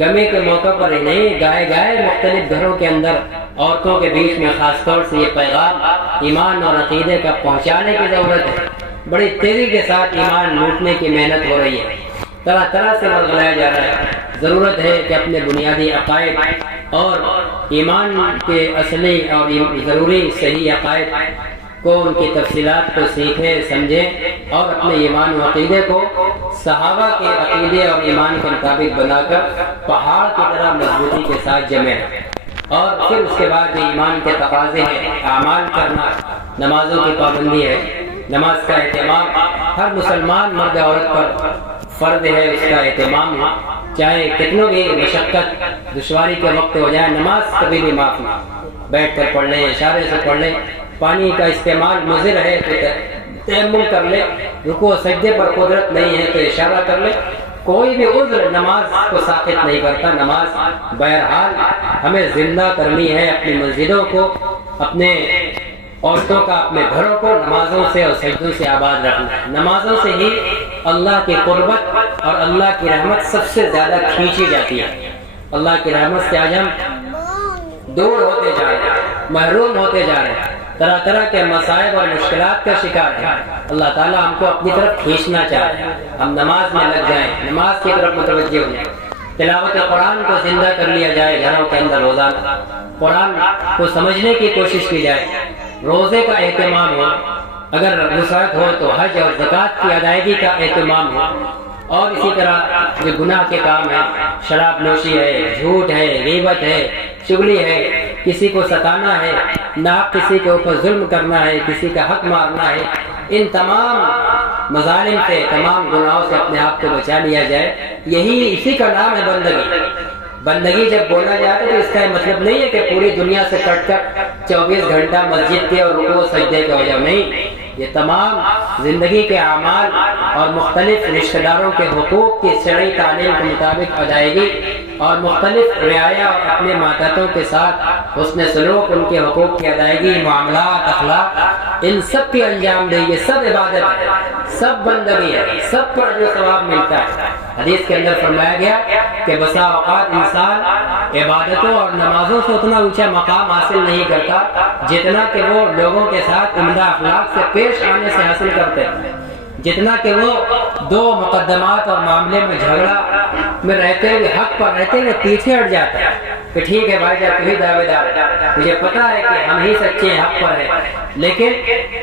گمی کے موقع پر ہی نہیں، گائے گائے مختلف گھروں کے اندر عورتوں کے بیچ میں خاص طور سے یہ پیغام ایمان اور عقیدے کا پہنچانے کی ضرورت ہے۔ بڑی تیزی کے ساتھ ایمان لوٹنے کی محنت ہو رہی ہے، طرح طرح سے ورگلایا جا رہا ہے۔ ضرورت ہے کہ اپنے بنیادی عقائد اور ایمان کے اصلی اور ضروری صحیح عقائد کو، ان کی تفصیلات کو سیکھیں، سمجھیں اور اپنے ایمان و عقیدے کو صحابہ کے عقیدے اور ایمان کے مطابق بنا کر پہاڑ کی طرح مضبوطی کے ساتھ جمیں۔ اور پھر اس کے بعد ایمان کے تقاضے ہیں، اعمال کرنا، نمازوں کی پابندی ہے، نماز کا اہتمام ہر مسلمان مرد عورت پر فرض ہے، اس کا اہتمام چاہے کتنوں بھی مشقت دشواری کے وقت ہو جائے، نماز کبھی بھی معاف نہ، بیٹھ کر پڑھ لیں، اشارے سے پڑھ لیں، پانی کا استعمال مضر ہے تو تیمم کر لیں، رکوع سجدے پر قدرت نہیں ہے تو اشارہ کر لیں، کوئی بھی عذر نماز کو ساقط نہیں کرتا۔ نماز بہرحال ہمیں زندہ کرنی ہے، اپنی مسجدوں کو، اپنے عورتوں کا، اپنے گھروں کو نمازوں سے اور سجدوں سے آباد رکھنا ہے۔ نمازوں سے ہی اللہ کی قربت اور اللہ کی رحمت سب سے زیادہ کھینچی جاتی ہے۔ اللہ کی رحمت سے آج ہم دور ہوتے جا رہے ہیں، محروم ہوتے جا رہے ہیں، طرح طرح کے مصائب اور مشکلات کا شکار ہیں۔ اللہ تعالیٰ ہم کو اپنی طرف کھینچنا چاہتے ہیں، ہم نماز میں لگ جائیں، نماز کی طرف متوجہ ہو جائیں، تلاوت قرآن کو زندہ کر لیا جائے گھروں کے اندر، روزانہ قرآن کو سمجھنے کی کوشش کی جائے، روزے کا اہتمام ہو، اگر وسعت ہو تو حج اور زکوٰۃ کی ادائیگی کا اہتمام ہو، اور اسی طرح جو گناہ کے کام ہیں، شراب نوشی ہے، جھوٹ ہے، غیبت ہے، چغلی ہے، کسی کو ستانا ہے، ناحق کسی کے اوپر ظلم کرنا ہے، کسی کا حق مارنا ہے، ان تمام مظالم سے، تمام گناہوں سے اپنے آپ کو بچا لیا جائے۔ یہی اسی کا نام ہے بندگی۔ بندگی جب بولا جاتا ہے تو اس کا مطلب نہیں ہے کہ پوری دنیا سے کٹ کر 24 گھنٹہ مسجد کے اور رکوع سجدے کے ہو جاؤ، نہیں، یہ تمام زندگی کے اعمال اور مختلف رشتہ داروں کے حقوق کی شرعی تعلیم کے مطابق ادائیگی اور مختلف رعایا اور اپنے ماتحتوں کے ساتھ حسن سلوک، ان کے حقوق کی ادائیگی، معاملات، اخلاق، ان سب کی انجام دہی، یہ سب عبادت ہے، سب بندگی ہے، سب پر اجر و ثواب ملتا ہے۔ حدیث کے اندر فرمایا گیا کہ بسا اوقات انسان عبادتوں اور نمازوں سے اتنا اونچا مقام حاصل نہیں کرتا جتنا کہ وہ لوگوں کے ساتھ عمدہ اخلاق سے پیش آنے سے حاصل کرتے ہیں، جتنا کہ وہ دو مقدمات اور معاملے میں جھگڑا میں رہتے ہوئے، حق پر رہتے ہوئے پیچھے ہٹ جاتا ہے کہ ٹھیک ہے بھائی جان، تمہیں دعوے دار ہے، مجھے پتا ہے کہ ہم ہی سچے ہیں، حق پر ہیں، لیکن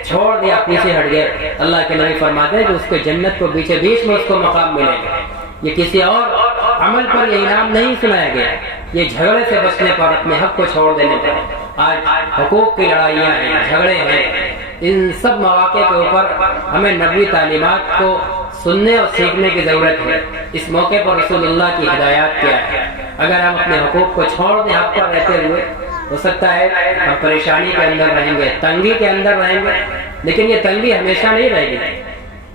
چھوڑ دیا، پیچھے ہٹ گئے۔ اللہ کے نبی فرماتے ہیں کہ اس کے جنت کو بیچ بیچ میں اس کو مقام ملے گا۔ یہ کسی اور عمل پر یہ انعام نہیں سنایا گیا، یہ جھگڑے سے بچنے پر، اپنے حق کو چھوڑ دینے پر۔ آج حقوق کی لڑائیاں ہیں، جھگڑے ہیں، ان سب مواقع کے اوپر ہمیں نبوی تعلیمات کو سننے اور سیکھنے کی ضرورت ہے۔ اس موقع پر رسول اللہ کی ہدایات کیا ہے؟ اگر ہم اپنے حقوق کو چھوڑ دیں حق پر رہتے ہوئے، ہو سکتا ہے ہم پریشانی کے اندر رہیں گے، تنگی کے اندر رہیں گے، لیکن یہ تنگی ہمیشہ نہیں رہے گی۔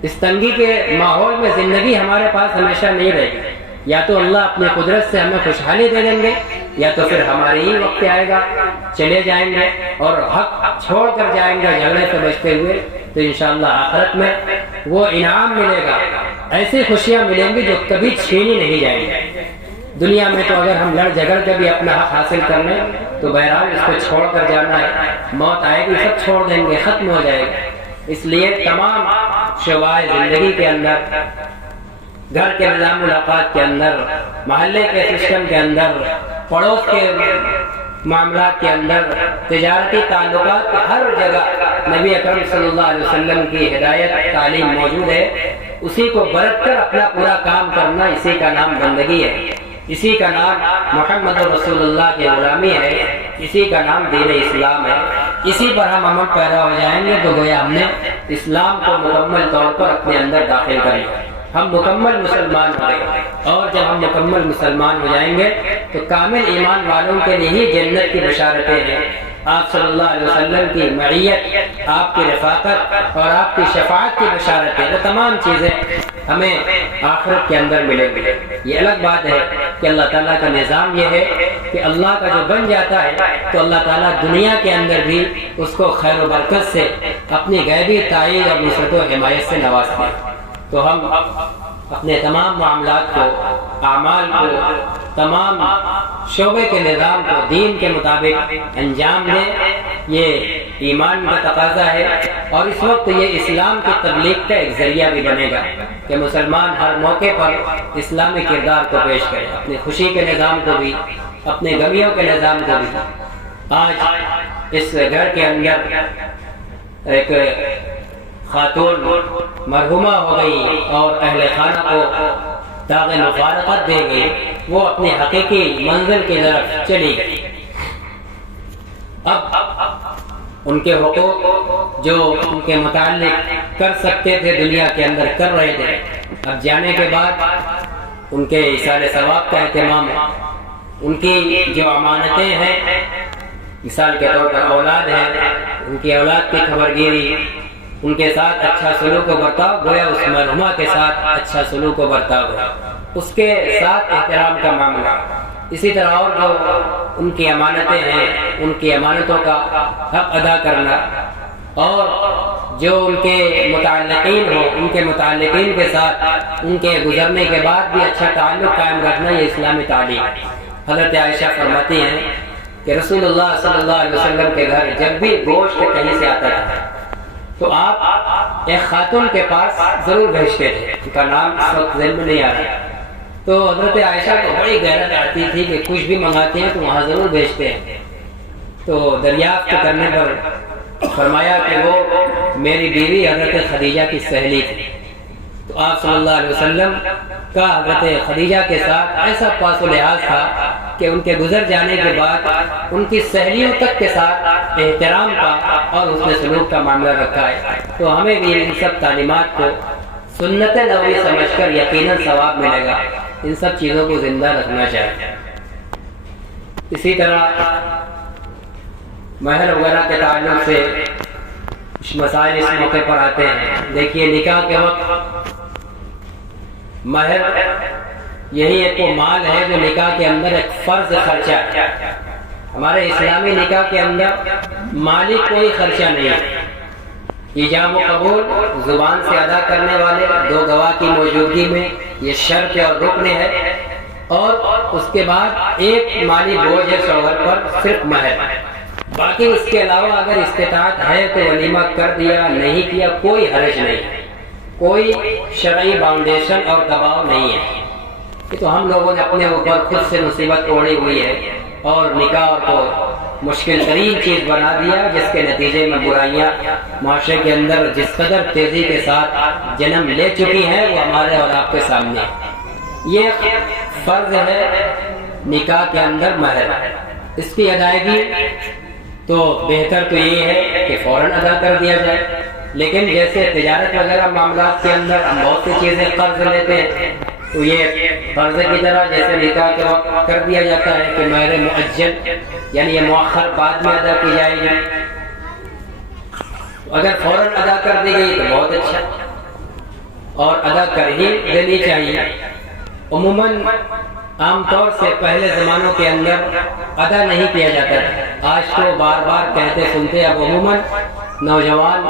اس تنگی کے ماحول میں زندگی ہمارے پاس ہمیشہ نہیں رہے گی، یا تو اللہ اپنے قدرت سے ہمیں خوشحالی دے دیں گے، یا تو پھر ہمارے ہی وقت آئے گا، چلے جائیں گے اور حق چھوڑ کر جائیں گے جھگڑے سے بچتے ہوئے، تو انشاءاللہ آخرت میں وہ انعام ملے گا، ایسی خوشیاں ملیں گی جو کبھی چھینی نہیں جائیں گی۔ دنیا میں تو اگر ہم لڑ جھگڑ کے بھی اپنا حق حاصل کر لیں تو بہرحال اس کو چھوڑ کر جانا ہے، موت آئے گی، سب چھوڑ دیں گے، ختم ہو جائے گا۔ اس لیے تمام شعبۂ زندگی کے اندر، گھر کے نظام ملاقات کے اندر، محلے کے سسٹم کے اندر، پڑوس کے معاملات کے اندر، تجارتی تعلقات، ہر جگہ نبی اکرم صلی اللہ علیہ وسلم کی ہدایت تعلیم موجود ہے۔ اسی کو برت کر اپنا پورا کام کرنا، اسی کا نام بندگی ہے، اسی کا نام محمد رسول اللہ کی غلامی ہے، اسی کا نام دین اسلام ہے۔ اسی پر ہم عمل پیدا ہو جائیں گے تو گویا ہم نے اسلام کو مکمل طور پر اپنے اندر داخل کر لیا، ہم مکمل مسلمان ہو گئے۔ اور جب ہم مکمل مسلمان ہو جائیں گے تو کامل ایمان والوں کے لیے ہی جنت کی بشارتیں ہیں۔ آپ صلی اللہ علیہ وسلم کی معیت، آپ کی رفاقت اور آپ کی شفاعت کی بشارتیں، وہ تمام چیزیں ہمیں آخرت کے اندر ملیں گی۔ یہ الگ بات ہے کہ اللہ تعالیٰ کا نظام یہ ہے کہ اللہ کا جو بن جاتا ہے تو اللہ تعالیٰ دنیا کے اندر بھی اس کو خیر و برکت سے اپنی غیبی تائید اور نصرت و حمایت سے نوازتے ہیں۔ تو ہم اپنے تمام معاملات کو، اعمال کو، تمام شعبے کے نظام کو دین کے مطابق انجام دیں، یہ ایمان کا تقاضا ہے۔ اور اس وقت یہ اسلام کی تبلیغ کا ایک ذریعہ بھی بنے گا کہ مسلمان ہر موقع پر اسلامی کردار کو پیش کرے، اپنی خوشی کے نظام کو بھی، اپنے غمیوں کے نظام کو بھی۔ آج اس گھر کے اندر ایک خاتون مرحومہ ہو گئی اور اہل خانہ کو داغ مفارقت دے گئی، وہ اپنی حقیقی منزل کی طرف چلی گئی۔ اب ان کے حقوق جو ان کے متعلق کر سکتے تھے دنیا کے اندر کر رہے تھے، اب جانے کے بعد ان کے ایصال ثواب کا اہتمام ہے، ان کی جو امانتیں ہیں، مثال کے طور پر اولاد ہے، ان کی اولاد کی خبر گیری، ان کے ساتھ اچھا سلوک و برتاؤ، گویا اس مرحومہ کے ساتھ اچھا سلوک و برتاؤ ہے، اس کے ساتھ احترام کا معاملہ۔ اسی طرح اور جو ان کی امانتیں ہیں، ان کی امانتوں کا حق ادا کرنا، اور جو ان کے متعلقین ہو، ان کے متعلقین کے ساتھ ان کے گزرنے کے بعد بھی اچھا تعلق قائم رکھنا، یہ اسلامی تعلیم ہے۔ حضرت عائشہ فرماتی ہیں کہ رسول اللہ صلی اللہ علیہ وسلم کے گھر جب بھی گوشت کہیں سے آتا تھا تو آپ ایک خاتون کے پاس ضرور بھیجتے تھے، ان کا نام اس وقت ذہن میں نہیں آ رہا۔ تو حضرت عائشہ کو بڑی غیرت آتی تھی کہ کچھ بھی منگاتے ہیں تو وہاں ضرور بھیجتے ہیں۔ تو دریافت کرنے پر فرمایا کہ وہ میری بیوی حضرت خدیجہ کی سہیلی تھی۔ تو آپ صلی اللہ علیہ وسلم کا حضرت خدیجہ کے ساتھ ایسا پاس و لحاظ تھا کہ ان کے گزر جانے کے بعد ان کی سہیلیوں تک کے ساتھ احترام کا اور حسن سلوک کا معاملہ رکھا ہے۔ تو ہمیں بھی ان سب تعلیمات کو سنت نبوی سمجھ کر یقیناً ثواب ملے گا، ان سب چیزوں کو زندہ رکھنا چاہیے۔ اسی طرح مہر وغیرہ کے تعلق سے کچھ مسائل اس موقع پر آتے ہیں۔ دیکھیے، نکاح کے وقت مہر یہی ایک وہ مال ہے جو نکاح کے اندر ایک فرض خرچہ ہے۔ ہمارے اسلامی نکاح کے اندر مالی کوئی خرچہ نہیں ہے۔ ایجاب و قبول زبان سے ادا کرنے والے دو گواہ کی موجودگی میں یہ شرط اور رکن ہے، اور اس کے بعد ایک مالی بوجھ ہے شوہر پر، صرف مہر۔ باقی اس کے علاوہ اگر استطاعت ہے تو ولیمہ کر دیا، نہیں کیا کوئی حرج نہیں، کوئی شرعی باؤنڈیشن اور دباؤ نہیں ہے۔ یہ تو ہم لوگوں نے اپنے اوپر خود سے مصیبت اوڑھی ہوئی ہے اور نکاح کو مشکل ترین چیز بنا دیا، جس کے نتیجے میں برائیاں معاشرے کے اندر جس قدر تیزی کے ساتھ جنم لے چکی ہیں وہ ہمارے اور آپ کے سامنے یہ فرض ہے نکاح کے اندر مہر۔ اس کی ادائیگی تو بہتر تو یہ ہے کہ فوراً ادا کر دیا جائے، لیکن جیسے تجارت وغیرہ معاملات کے اندر ہم بہت سی چیزیں قرض لیتے ہیں تو یہ قرض کی طرح جیسے نکاح کے وقت کر دیا جاتا ہے کہ مہر مؤجل، یعنی یہ مؤخر بعد میں ادا کی جائے گی۔ اگر فوراً ادا کر دی گئی تو بہت اچھا، اور ادا کر ہی دینی چاہیے۔ عموماً عام طور سے پہلے زمانوں کے اندر ادا نہیں کیا جاتا تھا، آج تو بار بار کہتے سنتے اب عموماً نوجوان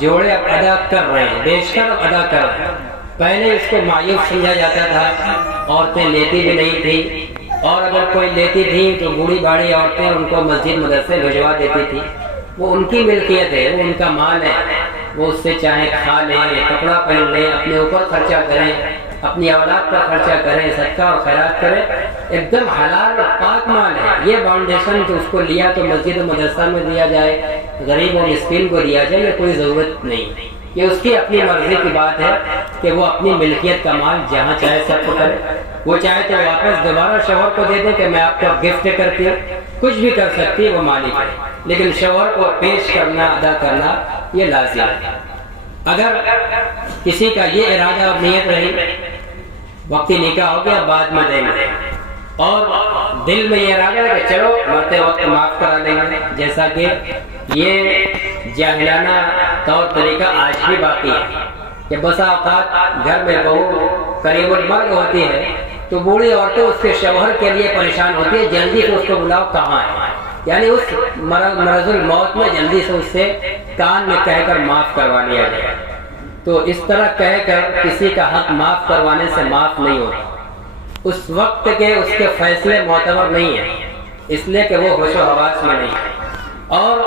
جوڑے اب ادا کر رہے ہیں، بیشتر اب ادا کر رہے ہیں۔ پہلے اس کو مایوس سمجھا جاتا تھا، عورتیں لیتی بھی نہیں تھی، اور اگر کوئی لیتی تھی تو بوڑھی باڑی عورتیں ان کو مسجد مدرسے بھجوا دیتی تھی، وہ ان کی ملکیت ہے، وہ ان کا مال ہے۔ وہ اس سے چاہے کھا لیں، کپڑا پہن لیں، اپنے اوپر خرچہ کریں، اپنی اولاد پر خرچہ کریں، صدقہ اور خیرات کریں، ایک دم حلال اور پاک مال ہے۔ یہ فاؤنڈیشن کہ اس کو لیا تو مسجد و مدرسہ میں دیا جائے، غریب و مسکین کو دیا جائے، یہ کوئی ضرورت نہیں۔ یہ اس کی اپنی مرضی کی بات ہے کہ وہ اپنی ملکیت کا مال جہاں چاہے صرف کرے، وہ چاہے تو واپس دوبارہ شوہر کو دے دے کہ میں آپ کو گفٹ کرتی ہوں، کچھ بھی کر سکتی ہے، وہ مالک ہے، لیکن شوہر کو پیش کرنا، ادا کرنا یہ لازم ہے۔ اگر کسی کا یہ ارادہ اور نیت رہی وقتی نکاح ہو گیا بعد میں دیں گے، اور دل میں یہ ارادہ ہے کہ چلو مرتے وقت معاف کرا دیں گے، جیسا کہ یہ جاہلانہ طور طریقہ آج بھی باقی ہے کہ بسا اوقات گھر میں بہو قریب المرگ ہوتی ہے تو بوڑھی عورتیں اس کے شوہر کے لیے پریشان ہوتی ہے، جلدی سے اس کو بلاؤ کہاں ہے، یعنی اس مرض الموت میں جلدی سے اس سے کان میں کہہ کر معاف کروا لیا جائے۔ تو اس طرح کہہ کر کسی کا حق معاف کروانے سے معاف نہیں ہوتا، اس وقت کے اس کے فیصلے معتبر نہیں ہیں، اس لیے کہ وہ ہوش و حواس میں نہیں ہے، اور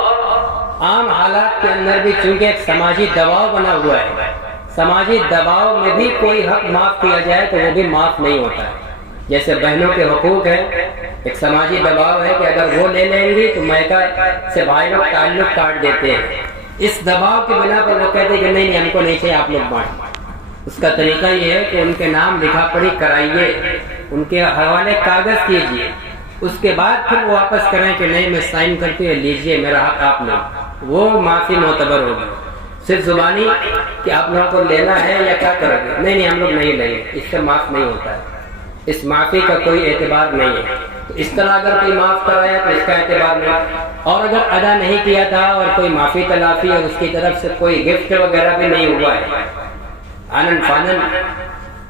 عام حالات کے اندر بھی چونکہ ایک سماجی دباؤ بنا ہوا ہے، سماجی دباؤ میں بھی کوئی حق معاف کیا جائے تو وہ بھی معاف نہیں ہوتا ہے۔ جیسے بہنوں کے حقوق ہیں، ایک سماجی دباؤ ہے کہ اگر وہ لے لیں گی تو میکا سے بھائی لوگ تعلق کاٹ دیتے ہیں، اس دباؤ کی بنا پر وہ کہتے ہیں کہ نہیں ہم کو نہیں چاہیے، آپ لوگ بانٹ۔ اس کا طریقہ یہ ہے کہ ان کے نام لکھا پڑھی کرائیے، ان کے حوالے کاغذ کیجیے، اس کے بعد پھر وہ واپس کریں کہ نہیں میں سائن کرتی ہوں، لیجیے میرا حق آپ لوگ، وہ معافی معتبر ہوگی۔ صرف زبانی کہ آپ لوگوں کو لینا ہے یا کیا کریں گے، نہیں ہم لوگ نہیں لیں گے، اس سے معاف نہیں ہوتا ہے، اس معافی کا کوئی اعتبار نہیں ہے۔ تو اس طرح اگر کوئی معاف کرایا تو اس کا اعتبار نہیں، اور اگر ادا نہیں کیا تھا اور کوئی معافی تلافی اور اس کی طرف سے کوئی گفٹ وغیرہ بھی نہیں ہوا ہے، آنن فانن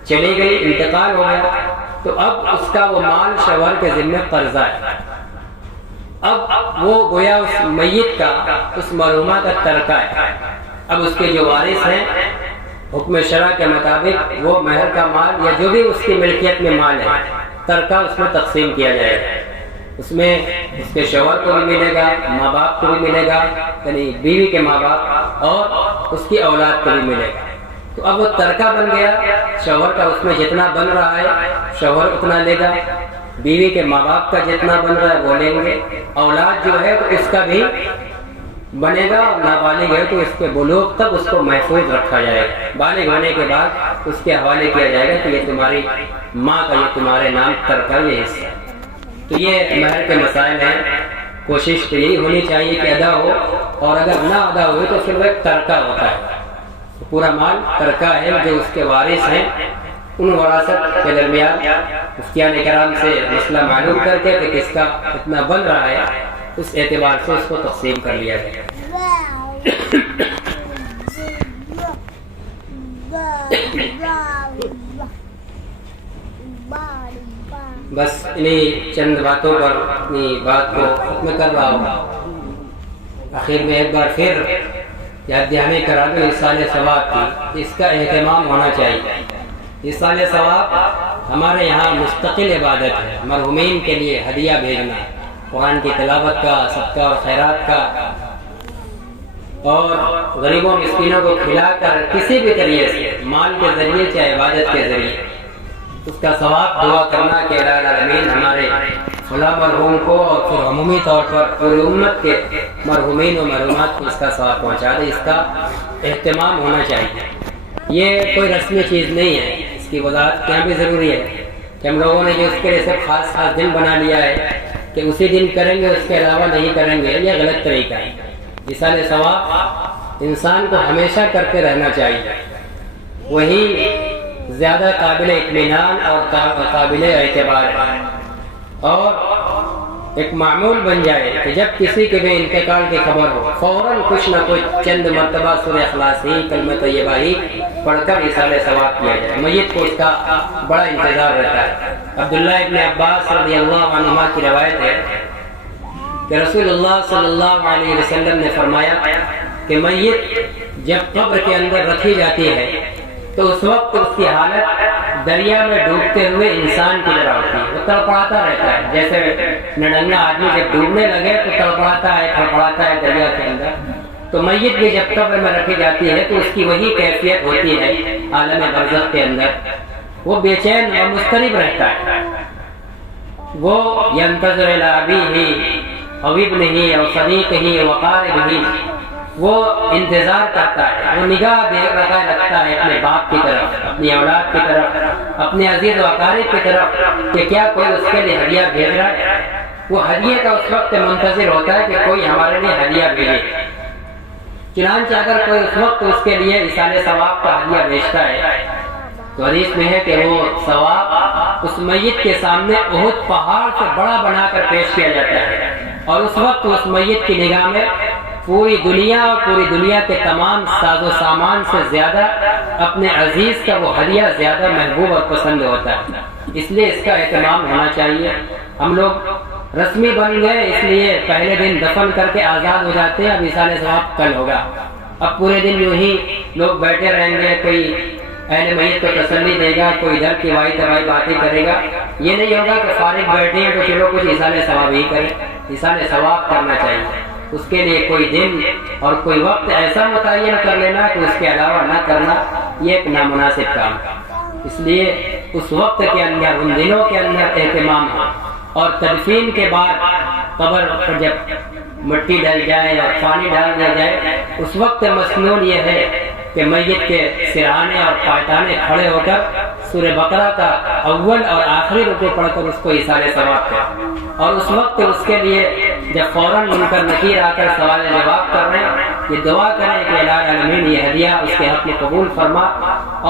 چلی گئی، انتقال ہو گیا، تو اب اس کا وہ مال شوہر کے ذمہ قرضہ ہے، اب وہ گویا اس میت کا، اس مرحومہ کا ترکہ ہے۔ اب اس کے جو وارث ہیں حکم شرع کے مطابق وہ مہر کا مال یا جو بھی اس کی ملکیت میں مال ہے ترکہ اس میں تقسیم کیا جائے گا، اس میں اس کے شوہر کو بھی ملے گا، ماں باپ کو بھی ملے گا، یعنی بیوی کے ماں باپ، اور اس کی اولاد کو بھی ملے گا۔ تو اب وہ ترکہ بن گیا، شوہر کا اس میں جتنا بن رہا ہے شوہر اتنا لے گا، بیوی کے ماں باپ کا جتنا بن رہا ہے وہ لیں گے، اولاد جو ہے تو اس کا بھی بنے گا، اور نابالغ ہے تو اس کے بلوغ تک اس کو محفوظ رکھا جائے گا، بالغ ہونے کے بعد اس کے حوالے کیا جائے گا کہ یہ تمہاری ماں کا، یہ تمہارے نام ترکہ یہ حصہ۔ تو یہ مہر کے مسائل ہیں، کوشش تو یہی ہونی چاہیے کہ ادا ہو، اور اگر نہ ادا ہوئے تو پھر وہ ایک ترکہ ہوتا ہے، پورا مال ترکہ ہے، جو اس کے وارث ہیں ان وراثت کے درمیان مفتیان کرام سے مسئلہ معلوم کر کے کہ کس کا اتنا بن رہا ہے، اس اعتبار سے اس کو تقسیم کر لیا جائے۔ بس انہی چند باتوں پر اپنی بات کو ختم کر رہا ہوں۔ آخر میں ایک بار پھر یاد دہانی کرا دو ایصال ثواب کی، اس کا اہتمام ہونا چاہیے۔ ایصال ثواب ہمارے یہاں مستقل عبادت ہے، مرحومین کے لیے ہدیہ بھیجنا، قرآن کی تلاوت کا، صدقہ اور خیرات کا، اور غریبوں مسکینوں کو کھلا کر کسی بھی طریقے سے، مال کے ذریعے چاہے عبادت کے ذریعے، اس کا ثواب دعا کرنا کہ الہ العالمین ہمارے فلاں مرحوم کو اور پھر عمومی طور پر پوری امت کے مرحومین و مرحومات کو اس کا ثواب پہنچا دے، اس کا اہتمام ہونا چاہیے۔ یہ کوئی رسمی چیز نہیں ہے، اس کی وضاحت کیا بھی ضروری ہے کہ ہم لوگوں نے جو اس کے لیے سب خاص خاص دن بنا لیا ہے کہ اسی دن کریں گے، اس کے علاوہ نہیں کریں گے، یہ غلط طریقہ ہے۔ ایصال ثواب انسان کو ہمیشہ کرتے رہنا چاہیے، وہی زیادہ قابل اطمینان اور قابل اعتبار ہے، اور ایک معمول بن جائے کہ جب کسی کے بھی انتقال کی خبر ہو فوراً کچھ نہ کچھ چند مرتبہ سورہ اخلاص ہی، کلمہ طیبہ ہی پڑھ کر ایصال ثواب کیا جائے۔ میت کو اس کا بڑا انتظار رہتا ہے۔ عبداللہ ابن عباس رضی اللہ عنہما کی روایت ہے کہ رسول اللہ صلی اللہ علیہ وسلم نے فرمایا کہ میت جب قبر کے اندر رکھی جاتی ہے تو اس وقت اس کی حالت دریا میں ڈوبتے ہوئے انسان کی طرح ہوتی ہے، وہ تڑپڑاتا رہتا ہے، جیسے نڈنگا آدمی جب ڈوبنے لگے تو تڑپڑاتا ہے، تڑپڑاتا ہے دریا کے اندر، تو میت بھی جب قبر میں رکھی جاتی ہے تو اس کی وہی کیفیت ہوتی ہے عالم برزخ کے اندر، وہ بے چین اور مضطرب رہتا ہے، وہ ینتظر الی ابیہ او ابنہ او صدیقہ و قاربہ، وہ انتظار کرتا ہے، وہ نگاہ لگائے رکھتا ہے اپنے باپ کی طرف، اپنی اولاد کی طرف، اپنے عزیز و اقارب کی طرف کہ کیا کوئی اس کے لیے ہدیہ بھیج رہا ہے۔ وہ ہدیے کا اس وقت منتظر ہوتا ہے کہ کوئی ہمارے لیے ہدیہ بھیجے۔ چنانچہ اگر کوئی اس وقت اس کے لیے ایصال ثواب کا ہدیہ بھیجتا ہے تو حدیث میں ہے کہ وہ ثواب اس میت کے سامنے احد پہاڑ سے بڑا بنا کر پیش کیا جاتا ہے، اور اس وقت اس میت کی نگاہ میں پوری دنیا اور پوری دنیا کے تمام ساز و سامان سے زیادہ اپنے عزیز کا وہ ہدیہ زیادہ محبوب اور پسند ہوتا ہے۔ اس لیے اس کا اہتمام ہونا چاہیے۔ ہم لوگ رسمی بن گئے، اس لیے پہلے دن دفن کر کے آزاد ہو جاتے ہیں، اب ایصال ثواب کل ہوگا۔ اب پورے دن یوں ہی لوگ بیٹھے رہیں گے، کوئی اہل میت کو تسلی دے گا، کوئی ادھر کی وائی تبائی باتیں کرے گا۔ یہ نہیں ہوگا کہ فارغ بیٹھے ہیں تو چلو کچھ ایصال ثواب ہی کریں۔ ایصال ثواب کرنا چاہیے، اس کے لیے کوئی دن اور کوئی وقت ایسا متعین کر لینا کہ اس کے علاوہ نہ کرنا، یہ ایک نامناسب کام ہے۔ اس لیے اس وقت کے اندر، ان دنوں کے اندر اہتمام ہو، اور تدفین کے بعد قبر پر جب مٹی ڈل جائے اور پانی ڈال دیا جائے، اس وقت مسنون یہ ہے کہ میت کے سرہانے اور پائتانے کھڑے ہو کر سورہ بقرہ کا اول اور آخری رکوع پڑھ کر اس کو ایصال ثواب کریں، اور اس وقت اس کے لیے جب فوراً منکر نکیر آ کر سوال جواب کر رہے ہیں، یہ دعا کریں کہ الہ العالمین یہ ہدیہ اس کے حق میں قبول فرما،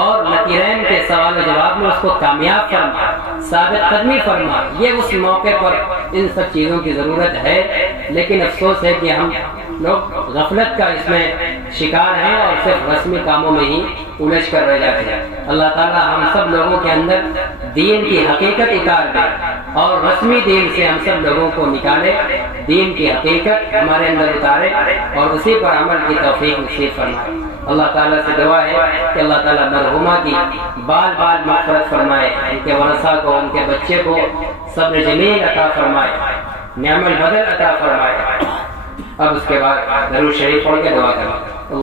اور نکیرین کے سوال و جواب میں اس کو کامیاب فرما، ثابت قدمی فرما۔ یہ اس موقع پر ان سب چیزوں کی ضرورت ہے، لیکن افسوس ہے کہ ہم لوگ غفلت کا اس میں شکار ہیں اور صرف رسمی کاموں میں ہی الجھ کر رہ جاتے ہیں۔ اللہ تعالیٰ ہم سب لوگوں کے اندر دین کی حقیقت اتار دے، اور رسمی دین سے ہم سب لوگوں کو نکالے، دین کی حقیقت ہمارے اندر اتارے اور اسی پر عمل کی توفیق نصیب فرمائے۔ اللہ تعالیٰ سے دعا ہے کہ اللہ تعالیٰ مرحومہ کی بال بال مغفرت فرمائے، ان کے ورثہ کو، ان کے بچے کو صبر جمیل عطا فرمائے، نعم البدل عطا فرمائے۔ اب اس کے بعد درود شریف پڑھ کے دعا کریں۔